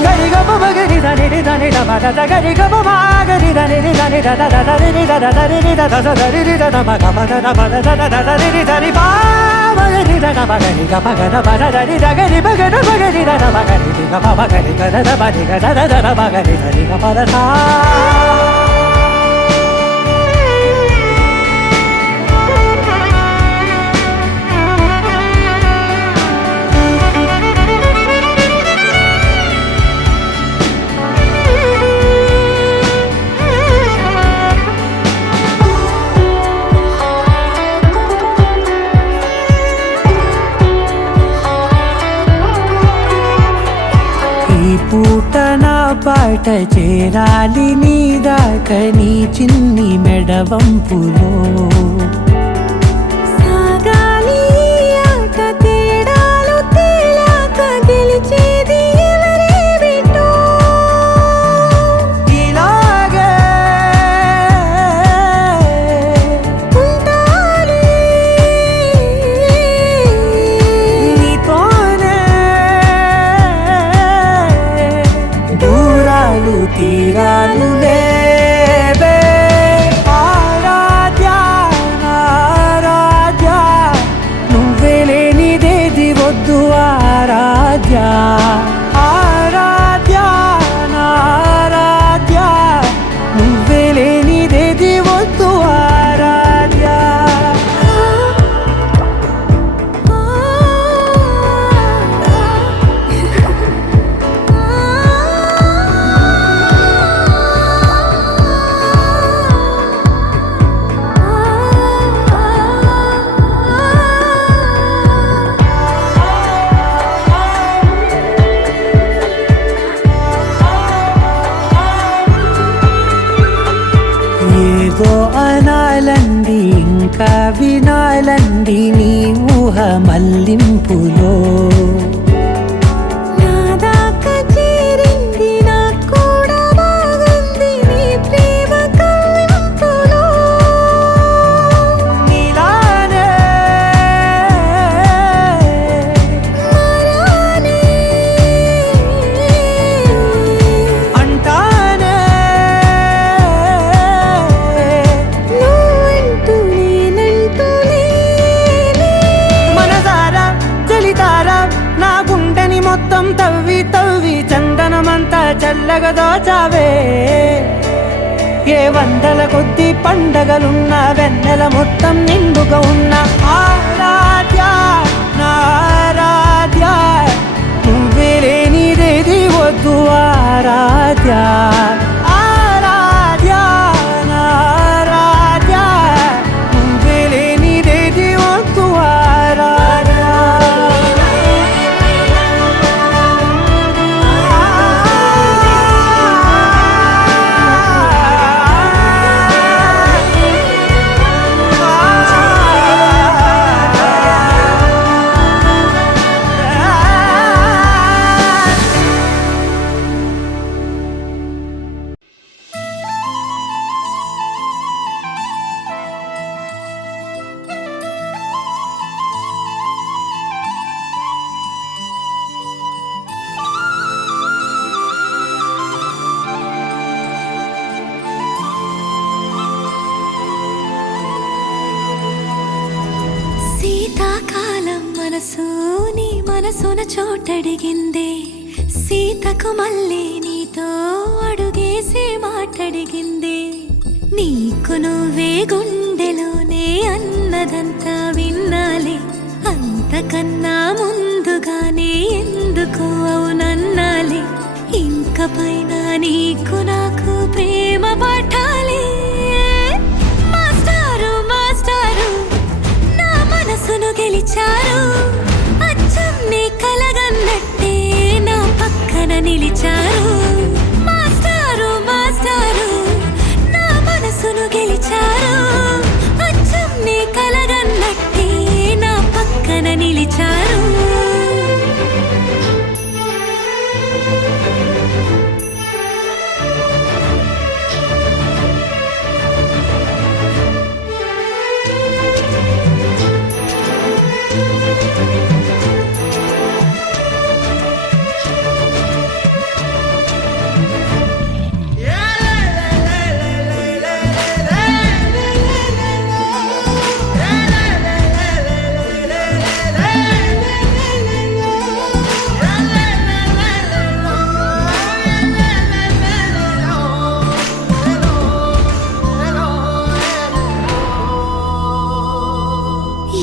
గరిగమ మగరి దని దని దమద గరి గమ మాగరి దని దని దద దని దద దని దద దని దద మగ మద మద దద దని దని బా మగరి దద మగరి గమ గద మద దని దగరి మగద మగరి దద మగరి గమ మగరి గద మగరి గద దద మగరి దని గమ దద ఈ పూట నా పాట చేరాలి నీ దాకా నీ చిన్ని మెడవంపులో సాగాలి ఆట తేడాలు తేలాక గెలిచేది ఎవరేమిటో ఇలాగే ఉంటాలి నీతోనే దూరాలు తీరాలు లేవే ఆరాధ్య నా ఆరాధ్య నువ్వే లేనిదేది వద్దు ఆరాధ్య ఆరాధ్య నా ఆరాధ్య నువ్వే లేనిదేది వద్దు ఆరాధ్య మొత్తం తవ్వి తవ్వి చందనమంతా చల్లగా దోచావే ఏ వందల కొద్ది పండగలున్న వెన్నెల మొత్తం నిండుగా ఉన్న ఆరాధ్య నా ఆరాధ్య నువ్వే లేనిదేది వద్దు ఆరాధ్య ఆరాధ్య నా ఆరాధ్య నువ్వే లేనిదేది వద్దు ఆరాధ్య శీతాకాలం మనసు నీ మనసున చోటడిగిందే సీతకు మళ్ళీ నీతో అడుగేసి మాటడిగిందే నీకు నువ్వే గుండెలోనే అన్నదంతా విన్నాలే అంతకన్నా ముందుగానే ఎందుకు అవునన్నాలే ఇంక పైన నీకు నాకు ప్రేమ పాఠాలే మాస్టారు మాస్టారు నా మనసును గెలిచారు అచ్చం నీ కలగన్నట్టే నా పక్కన నిలిచారు మాస్టారు మాస్టారు నా మనసును గెలిచారు అచ్చం నీ కలగన్నట్టే నా పక్కన నిలిచారు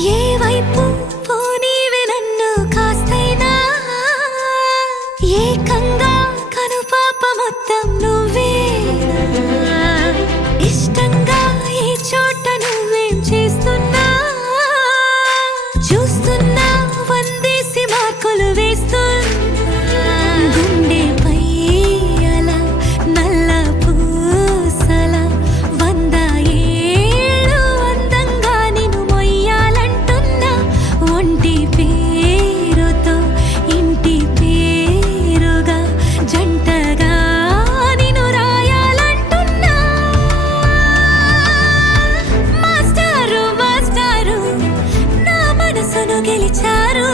ఏ వైపు పోనీవి నన్ను కాస్తైనా ఏకంగా కనుపాప మొత్తం నువ్వేనా ఇష్టంగా ఏ చోట నువ్వేం చేస్తున్నా చూస్తున్నా వందేసి మార్కులు వేస్తున్నా గుండెపై అలా నల్ల పూసల 100 ఏళ్ళు అందంగా నిన్ను మొయ్యాలంటున్నా ఒంటి పేరుతో ఇంటి పేరుగా జంటగా నిన్ను రాయాలంటున్నా మాస్టారు మాస్టారు నా మనసును గెలిచారు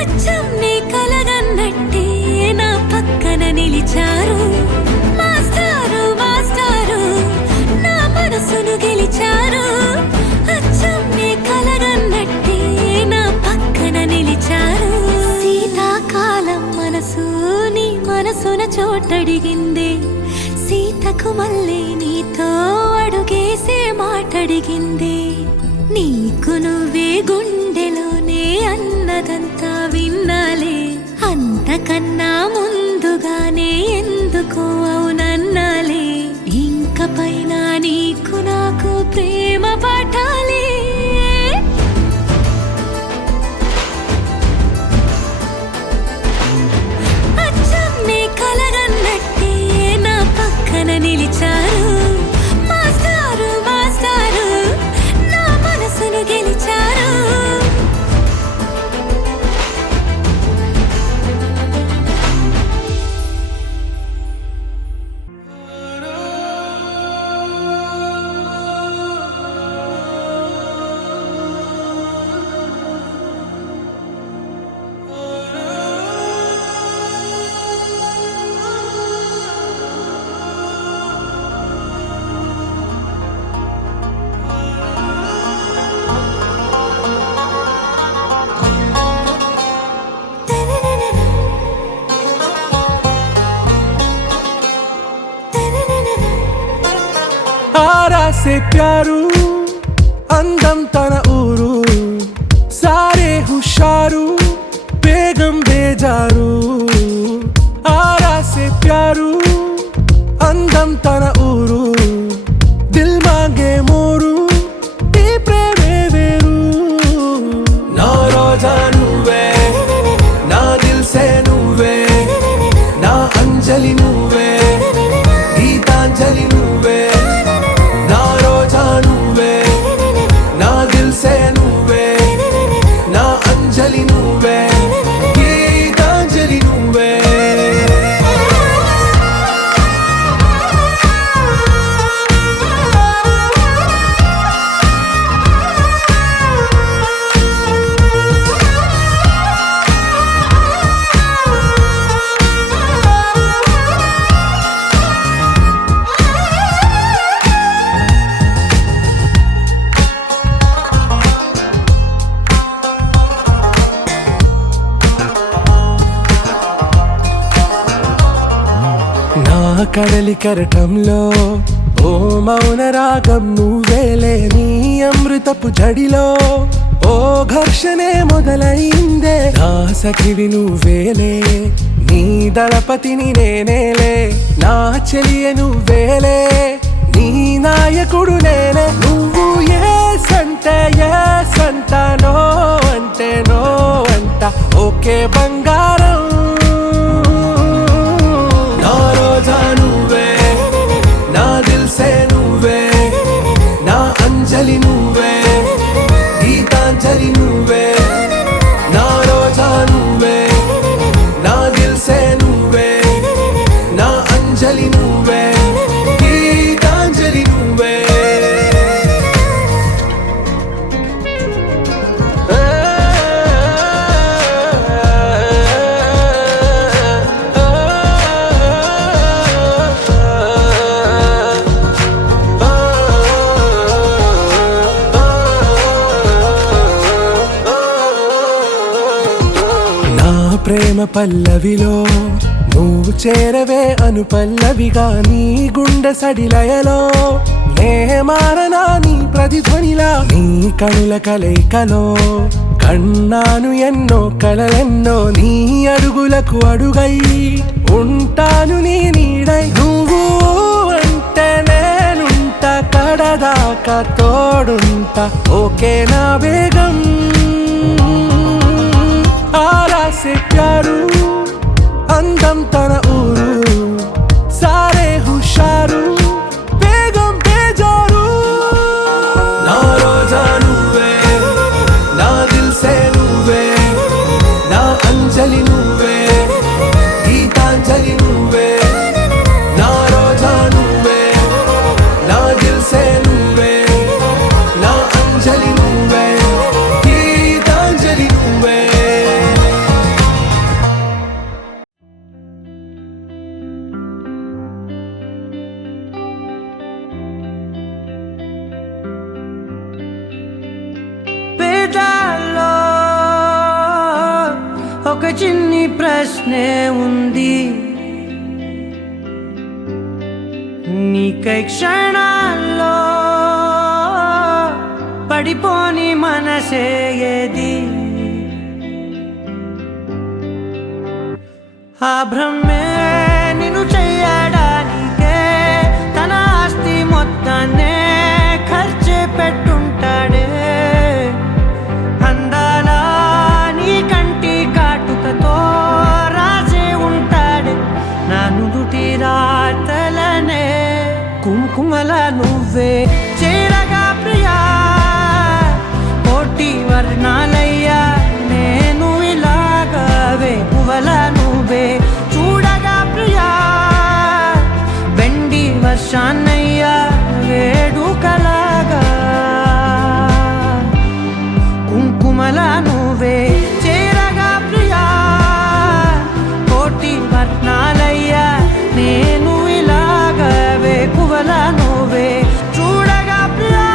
అచ్చం నీ కలగన్నట్టే నా పక్కన నిలిచారు మాస్టారు మాస్టారు నా మనసును గెలిచారు అచ్చం నీ కలగన్నట్టే నా పక్కన నిలిచారు శీతాకాలం మనసు నీ మనసున చోటడిగిందే సీతకు మళ్ళీ నీతో అడుగేసే మాటడిగిందే నీకు నువ్వే గుండెలోనే అన్నదంతా విన్నాలే అంతకన్నా ముందుగానే ఎందుకు అవునన్నాలే ఇంక పైన నీకు నాకు ప్రేమ పాఠాలే అచ్చం నీ కలగన్నట్టే నా పక్కన నిలిచారు మాస్టారు మాస్టారు నా మనసును గెలిచారు से प्यारू అందం తన ఊరు సారే హుషారు బేగం బేజారు ఆరా సే ప్యారు అందం తన ఊరు దిల్ మాంగే మోరు ఈ ప్రేమే వేరు నా రోజా నువ్వే నా దిల్ సే నువ్వే నా అంజలి నువ్వే గీతాంజలి నువ్వే నా రోజా నువ్వే నా దిల్ సే నువ్వే నా అంజలి నువ్వే గీతాంజలి నువ్వే కడలి కరటంలో ఓ మౌన రాగం నువ్వేలే నీ అమృతపు జడిలో ఓ ఘర్షణే మొదలైందే నా సఖివి నువ్వేలే నీ దళపతిని నేనేలే నా చెలియ నువ్వేలే నీ నాయకుడు నేనే నువ్వు ఏ సంట నో అంటే నో అంట ఓకే బంగారం నా రోజా నువ్వే నా దిల్ సే నువ్వే నా అంజలి నువ్వే గీతాంజలి నువ్వే నా రోజా నువ్వే నా దిల్ సే నువ్వే నా అంజలి నువ్వే గీతాంజలి నువ్వే ప్రేమ పల్లవిలో నువ్వు చేరవే అను పల్లవిగా నీ గుండె సడిలయలో నే మారనా నీ ప్రతిధ్వనిలా నీ కనుల కలయికలో కన్నాను ఎన్నో కలలెన్నో నీ అడుగులకు అడుగై ఉంటాను నీ నీడై నువ్వు అంటే నేనుంట కడదాకా తోడుంటా ఓకే నా బేగం ఆరా సే ప్యారు అందం తన ఊరు సారే హుషారు బేగం బేజారు నా రోజా నువ్వే నా దిల్ సే నువ్వే నా అంజలి నువ్వే గీతాంజలి నువ్వే నా రోజా నువ్వే నా దిల్ సే నువ్వే నా అంజలి నువ్వే గీతాంజలి నువ్వే ఒక చిన్ని ప్రశ్నే ఉంది నీకై క్షణాల్లో పడిపోని మనసే ఏది ఆ భ్రమే నిన్ను చెయ్యడానికే తన ఆస్తి మొత్తాన్నే ఖర్చు పెట్టుంటాడే అందాల నీ కంటి కాటుకతో రాసే ఉంటాడే నా నుదుటి రాతలనే కుంకుమల నువ్వే చేరగా ప్రియా కోటి వర్ణాలయ్యా నేను ఇలాగవే పువ్వల నువ్వే చూడగా ప్రియా వెండి వర్షాన్నయ్యా వేడుకలాగా కుంకుమల నువ్వే చేరగా ప్రియా కోటి వర్ణాలయ్యా నేను ఇలాగవే పువ్వల నువ్వే చూడగా ప్రియా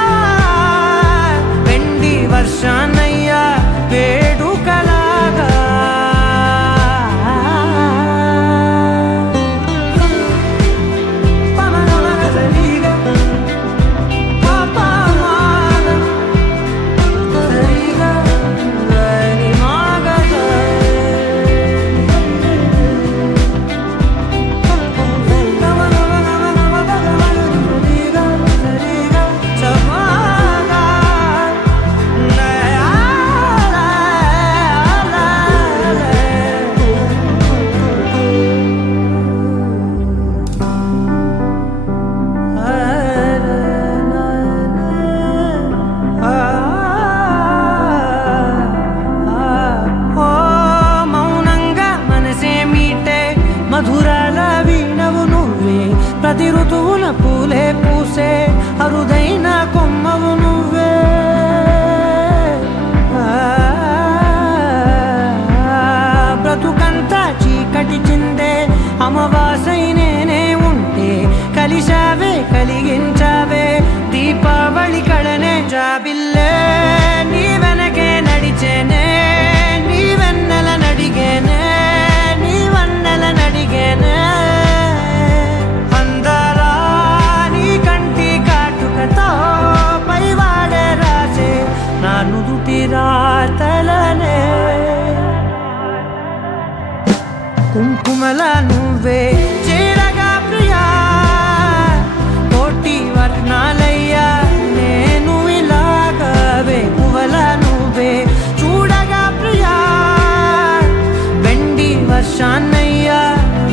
వెండి వర్షాన్నయ్యా వేడుకలాగా ప్రతి ఋతువున పూలే పూసే అరుదైన కొమ్మవు నువ్వే బ్రతుకంతా చీకటి చిందే అమావాసై నేనే ఉంటే కలిశావే కలిగించావే దీపావళి కళనే జాబిల్లే నీ వెనకే నడిచేనే నీ వెన్నెల నడిగేనే నీ వన్నెల నడిగేనే అందరా నీ కంటి కాటుకతో పైవాడే రాసే నా నుదుటి రాతలనే కుంకుమల నువ్వే చేరగా ప్రియా కోటి వర్ణాలయ్యా నేను ఇలాగవే పువ్వల నువ్వే చూడగా ప్రియా వెండి వర్షాన్నయ్యా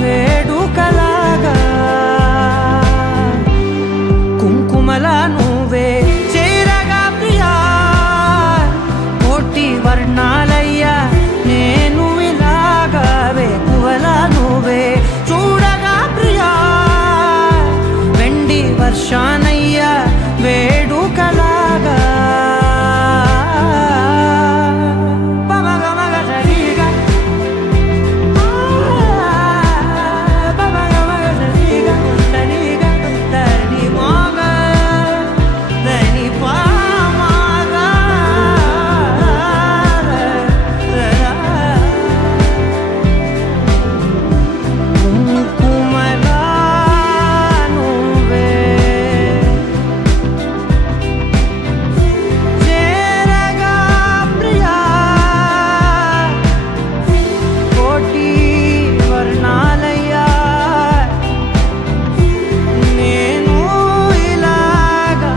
వేడుకలాగా కుంకుమల నువ్వే చేరగా ప్రియా కోటి వర్ణాలయ్యా నేను ఇలాగవే పువ్వల నువ్వే చూడగా ప్రియా వెండి వర్షానయ్యా వేడుకలాగా పమగమగ సరిగా పమగమగ సరిగా సరిగా దని మోగ దని పామగ కుంకుమలా నువ్వే చేరగా ప్రియా కోటి వర్ణాలయ్యా నేను ఇలాగా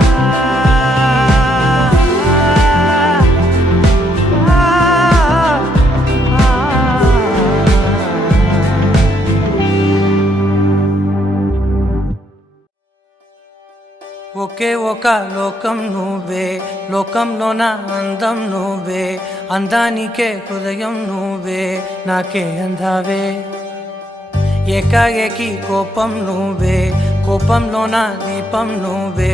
ఒకే ఒక లోకం నువ్వే లోకంలోన అందం నువ్వే అందానికే హృదయం నువ్వే నాకే అందావే ఏకాఏకి కోపం నువ్వే కోపంలోన దీపం నువ్వే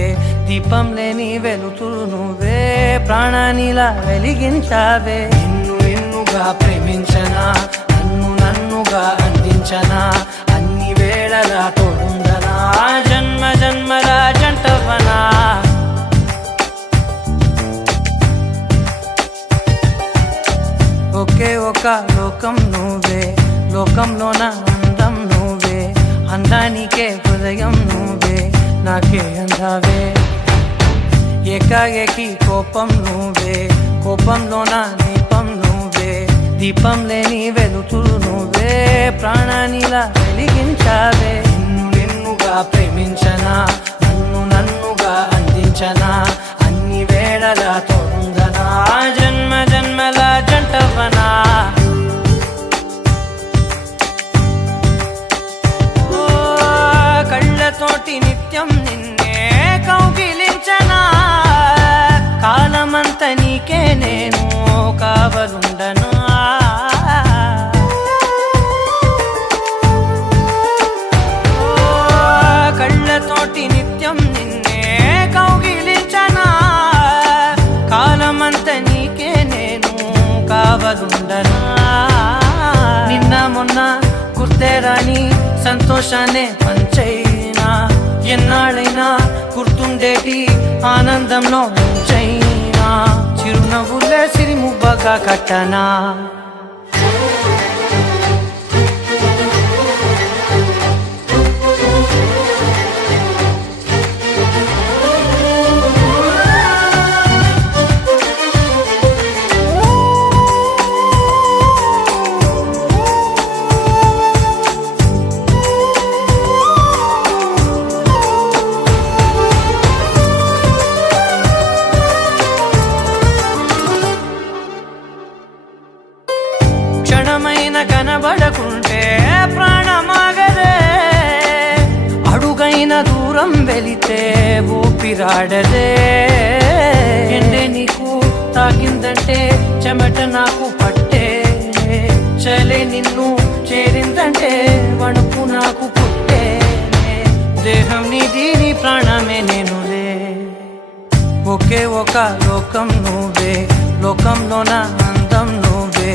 దీపం లేని వెలుతురు నువ్వే ప్రాణానిలా వెలిగించావే నిన్ను నిన్నుగా ప్రేమించనా నన్నుగా అందించనా అన్ని వేళలా తోడుందనా జన్మ జన్మల జంటవనా ఒకే ఒక లోకం నువ్వే లోకంలోన అందం నువ్వే అందానికే హృదయం నువ్వే నాకే అందావే ఏకాఏకి కోపం నువ్వే కోపంలోన దీపం నువ్వే దీపం లేని వెలుతురు నువ్వే ప్రాణానిలా వెలిగించావే నిన్ను నిన్నుగా ప్రేమించనా నన్నుగా అందించనా అన్ని వేళలా తోడుందనా జన్మ జన్మల జంటవనా ఓ కళ్ళతోటి నిత్యం నిన్నే కౌగిలించనా కాలమంత నీకే నేను కావలుండనా కళ్ళతోటి నిత్యం నిన్నే కౌగిలించనా కాలమంత నీకే నేను కావలుండనా నిన్న మొన్న గుర్తేరాని సంతోషాన్ని పంచైనా ఎన్నాళ్ళైనా గుర్తుండేటి ఆనందంలో ముంచైనా చిరునవ్వులే సిరిముబ్బగా కట్టనా కనబడకుంటే ప్రాణమాగదే అడుగైన దూరం వెళితే ఊపిరాడదే ఎండే నీకు తాకిందంటే చెమట నాకు పట్టే చలే నిన్ను చేరిందంటే వణుకు నాకు పుట్టే దేహం నీది నీ ప్రాణమే నేనులే ఒకే ఒక లోకం నువ్వే లోకంలోన అందం నువ్వే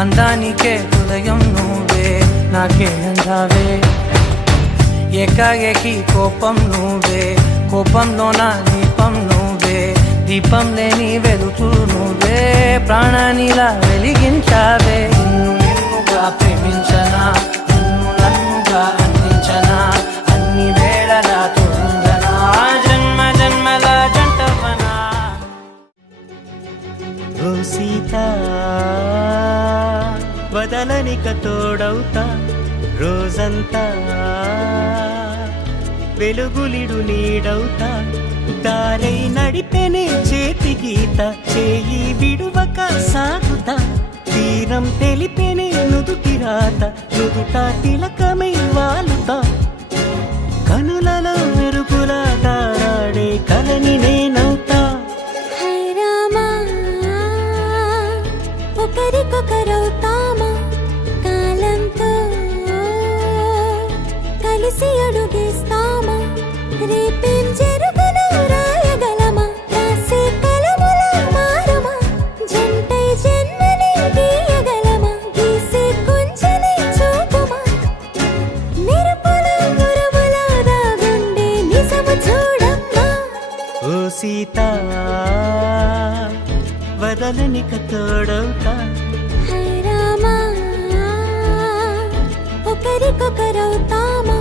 అందానికే హృదయం నువ్వే నాకే అందావే ఏకాఏకి కోపం నువ్వే కోపంలోన దీపం నువ్వే దీపం లేని వెలుతూ నువ్వే ప్రాణానిలా వెలిగించావే నిన్నుగా ప్రేమించనా నిన్ను నన్నుగా అందించనా అన్ని వేళలా తోడుండనా జన్మ జన్మల జంటవనా ఓ సీత వదలనిక తోడవుతా రోజంతా వెలుగులిడు నీడవుతా దారై నడిపెనే చేతి గీత చేయి విడువక సాగుతా తీరం తెలిపెనే నుదుటి రాత నుదుట తిలకమై వాలుతా కనులలో మెరుపులా తారాడే కలని నేనవుతా హై రామా ఒకరికొకరవుతామా కాలంతో కలిసి అడుగేస్తామా రేపేం జరుగునో రాయగలమా రాసే కలముల మారమా జంటై జన్మని గీయగలమా గీసే కొంచెని చూపుమా మెరుపుల మురుముల దాగుండే నిజము చూడమ్మా ఓ సీత వదలనిక తోడవుతా హై రామా ఒకరికొకరవుతామా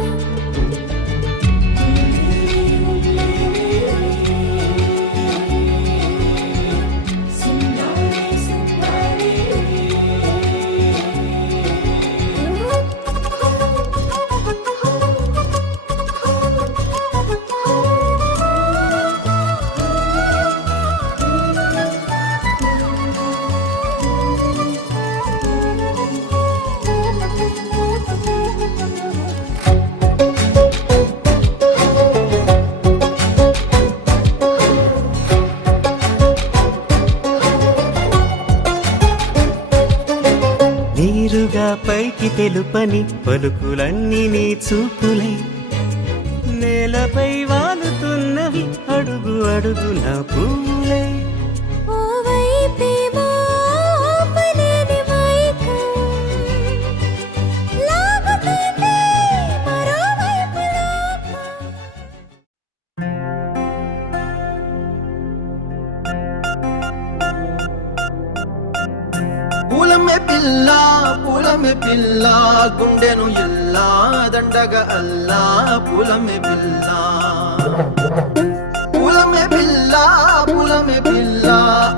నీరుగా పైకి తెలుపని పలుకులన్నీ నీ చూపులై నేలపై వాలుతున్నవి అడుగు అడుగు నా పూలై ఓ వైపేమో ఆపలేని మైకం లాగుతుంది మరోవైపు లోకం పూలమే పిల్ల గుండెను ఎల్లా దండగ అల్లా పూలమే పిల్ల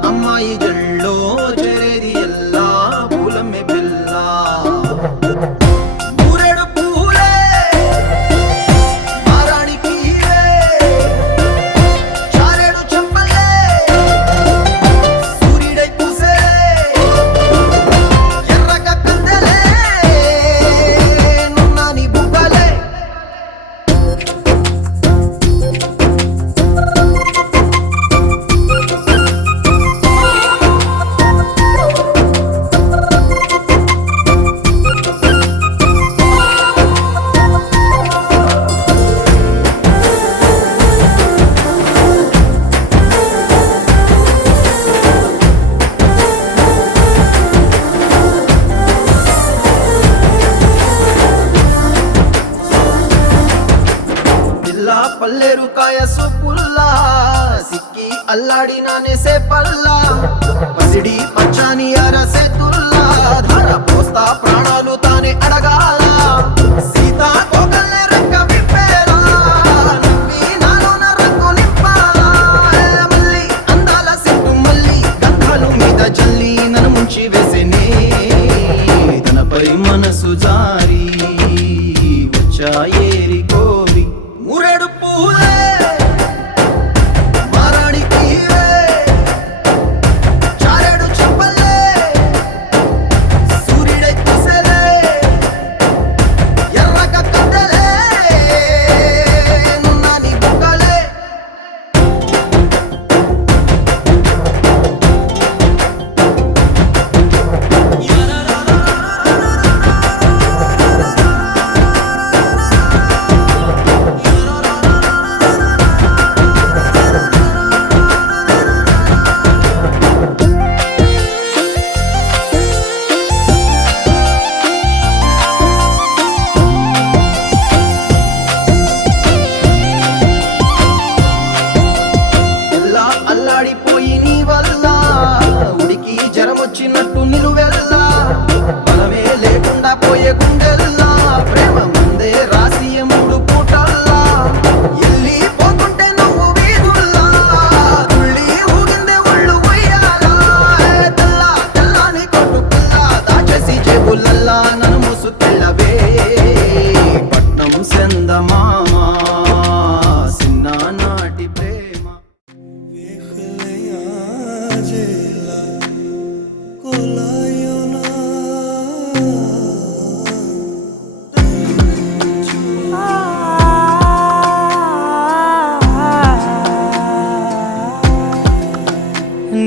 అమ్మాయి జల్లో చేరేది ఎల్లా పూలమే పిల్ల ఊరేడు పూలే మారానికి చారేడు చెప్పలే సూర్యుడై పూసే ఎర్రగ కందలే నున్నాని బుగ్గలే పల్లేరు కాయ సొప్పుల్లా సిక్కి అల్లాడినానే సే పల్లా పసిడి పచ్చాని అరసే తుల్లా ధార పోస్తా ప్రాణాలు తానే అడగాల సీతా కోకల్లే రంగ విప్పేలా నవ్వి నాలోన రంగు నింపాలా మల్లి అందాల సిట్టు మల్లి గంధాలు మీద జల్లి నన్ను ముంచి వేసేనే తనపై మనసు జారి వచ్చా ఏరి కోరి మురేడు పూలే మారానికి చారేడు చెప్పలే సూర్యుడై పూసలే ఎర్రగ కద్దలే నున్నాని బుగ్గలే పోయే గుండెల్లా ప్రేమ ముందే రాసియ 3 పూటల్లా ఎల్లి పోతుంటే నువ్వు వీధుల్లా తుళ్ళి ఊగిందే ఒళ్ళు ఉయ్యాలా తెల్లా తెల్లాని కొట్టు పిల్ల దాచేసి జేబులల్లా నన్ను మూసుకెళ్ళవే పట్నం సెందమామ సిన్నానాటి ప్రేమ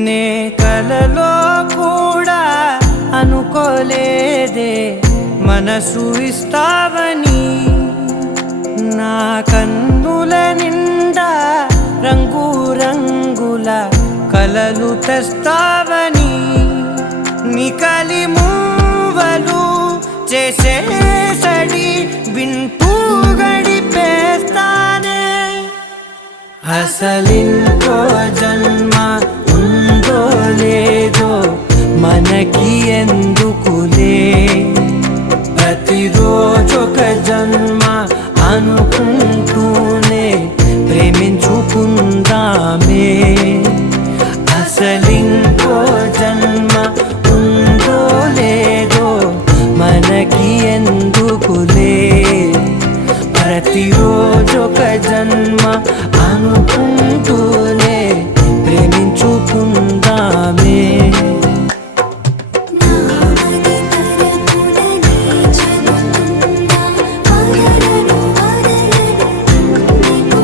నే కలలో కూడా అనుకోలేదే మనసు ఇస్తావని నా కన్నుల నిండా రంగు రంగుల కలలు తెస్తావని నికలి మూవలు చేసేసడి వింటూ గడిపేస్తానే అసలింకో జన్మ ఉందో లేదో మనకి ఎందుకులే ప్రతిరోజొక జన్మ అనుకుంటూనే ప్రేమించుకుందామే అసలింకో జన్మ ఉందో లేదో మనకి ఎందుకులే ప్రతిరోజొక జన్మ అనుకుంటూనే ప్రేమించుకుందామే నామది తరపుననే చదువుతున్నా వదలను నీకు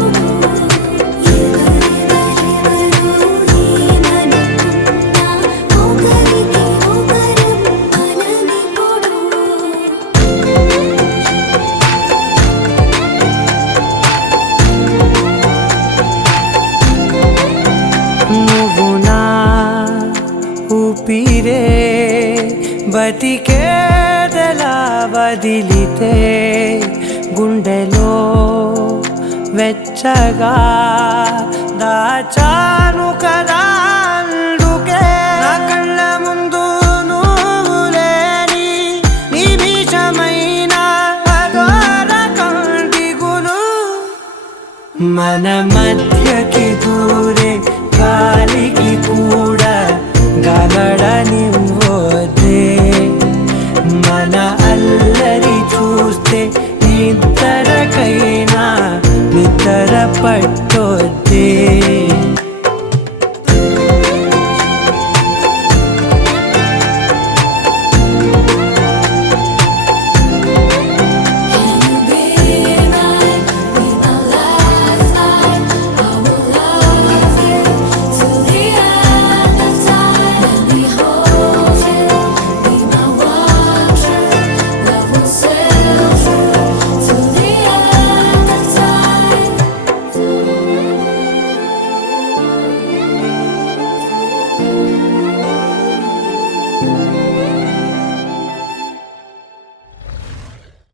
ఎవరెవరెవరు ఏమనుకున్నా ఒకరికి ఒకరం మనమిప్పుడు నువ్వు నా ఊపిరే బతికేదలా వదిలితే గుండెలో వెచ్చగా దాచాను కదా అందుకే నా కళ్ళ ముందు నువ్వు లేని నిమిషమైన అఘోర కంటిగులు మన మధ్యకి దూరే గాలికి కూడా గలడనివ్వదే మన అల్లరి చూస్తే ఇద్దరికైనా నిద్ర పట్టొద్దే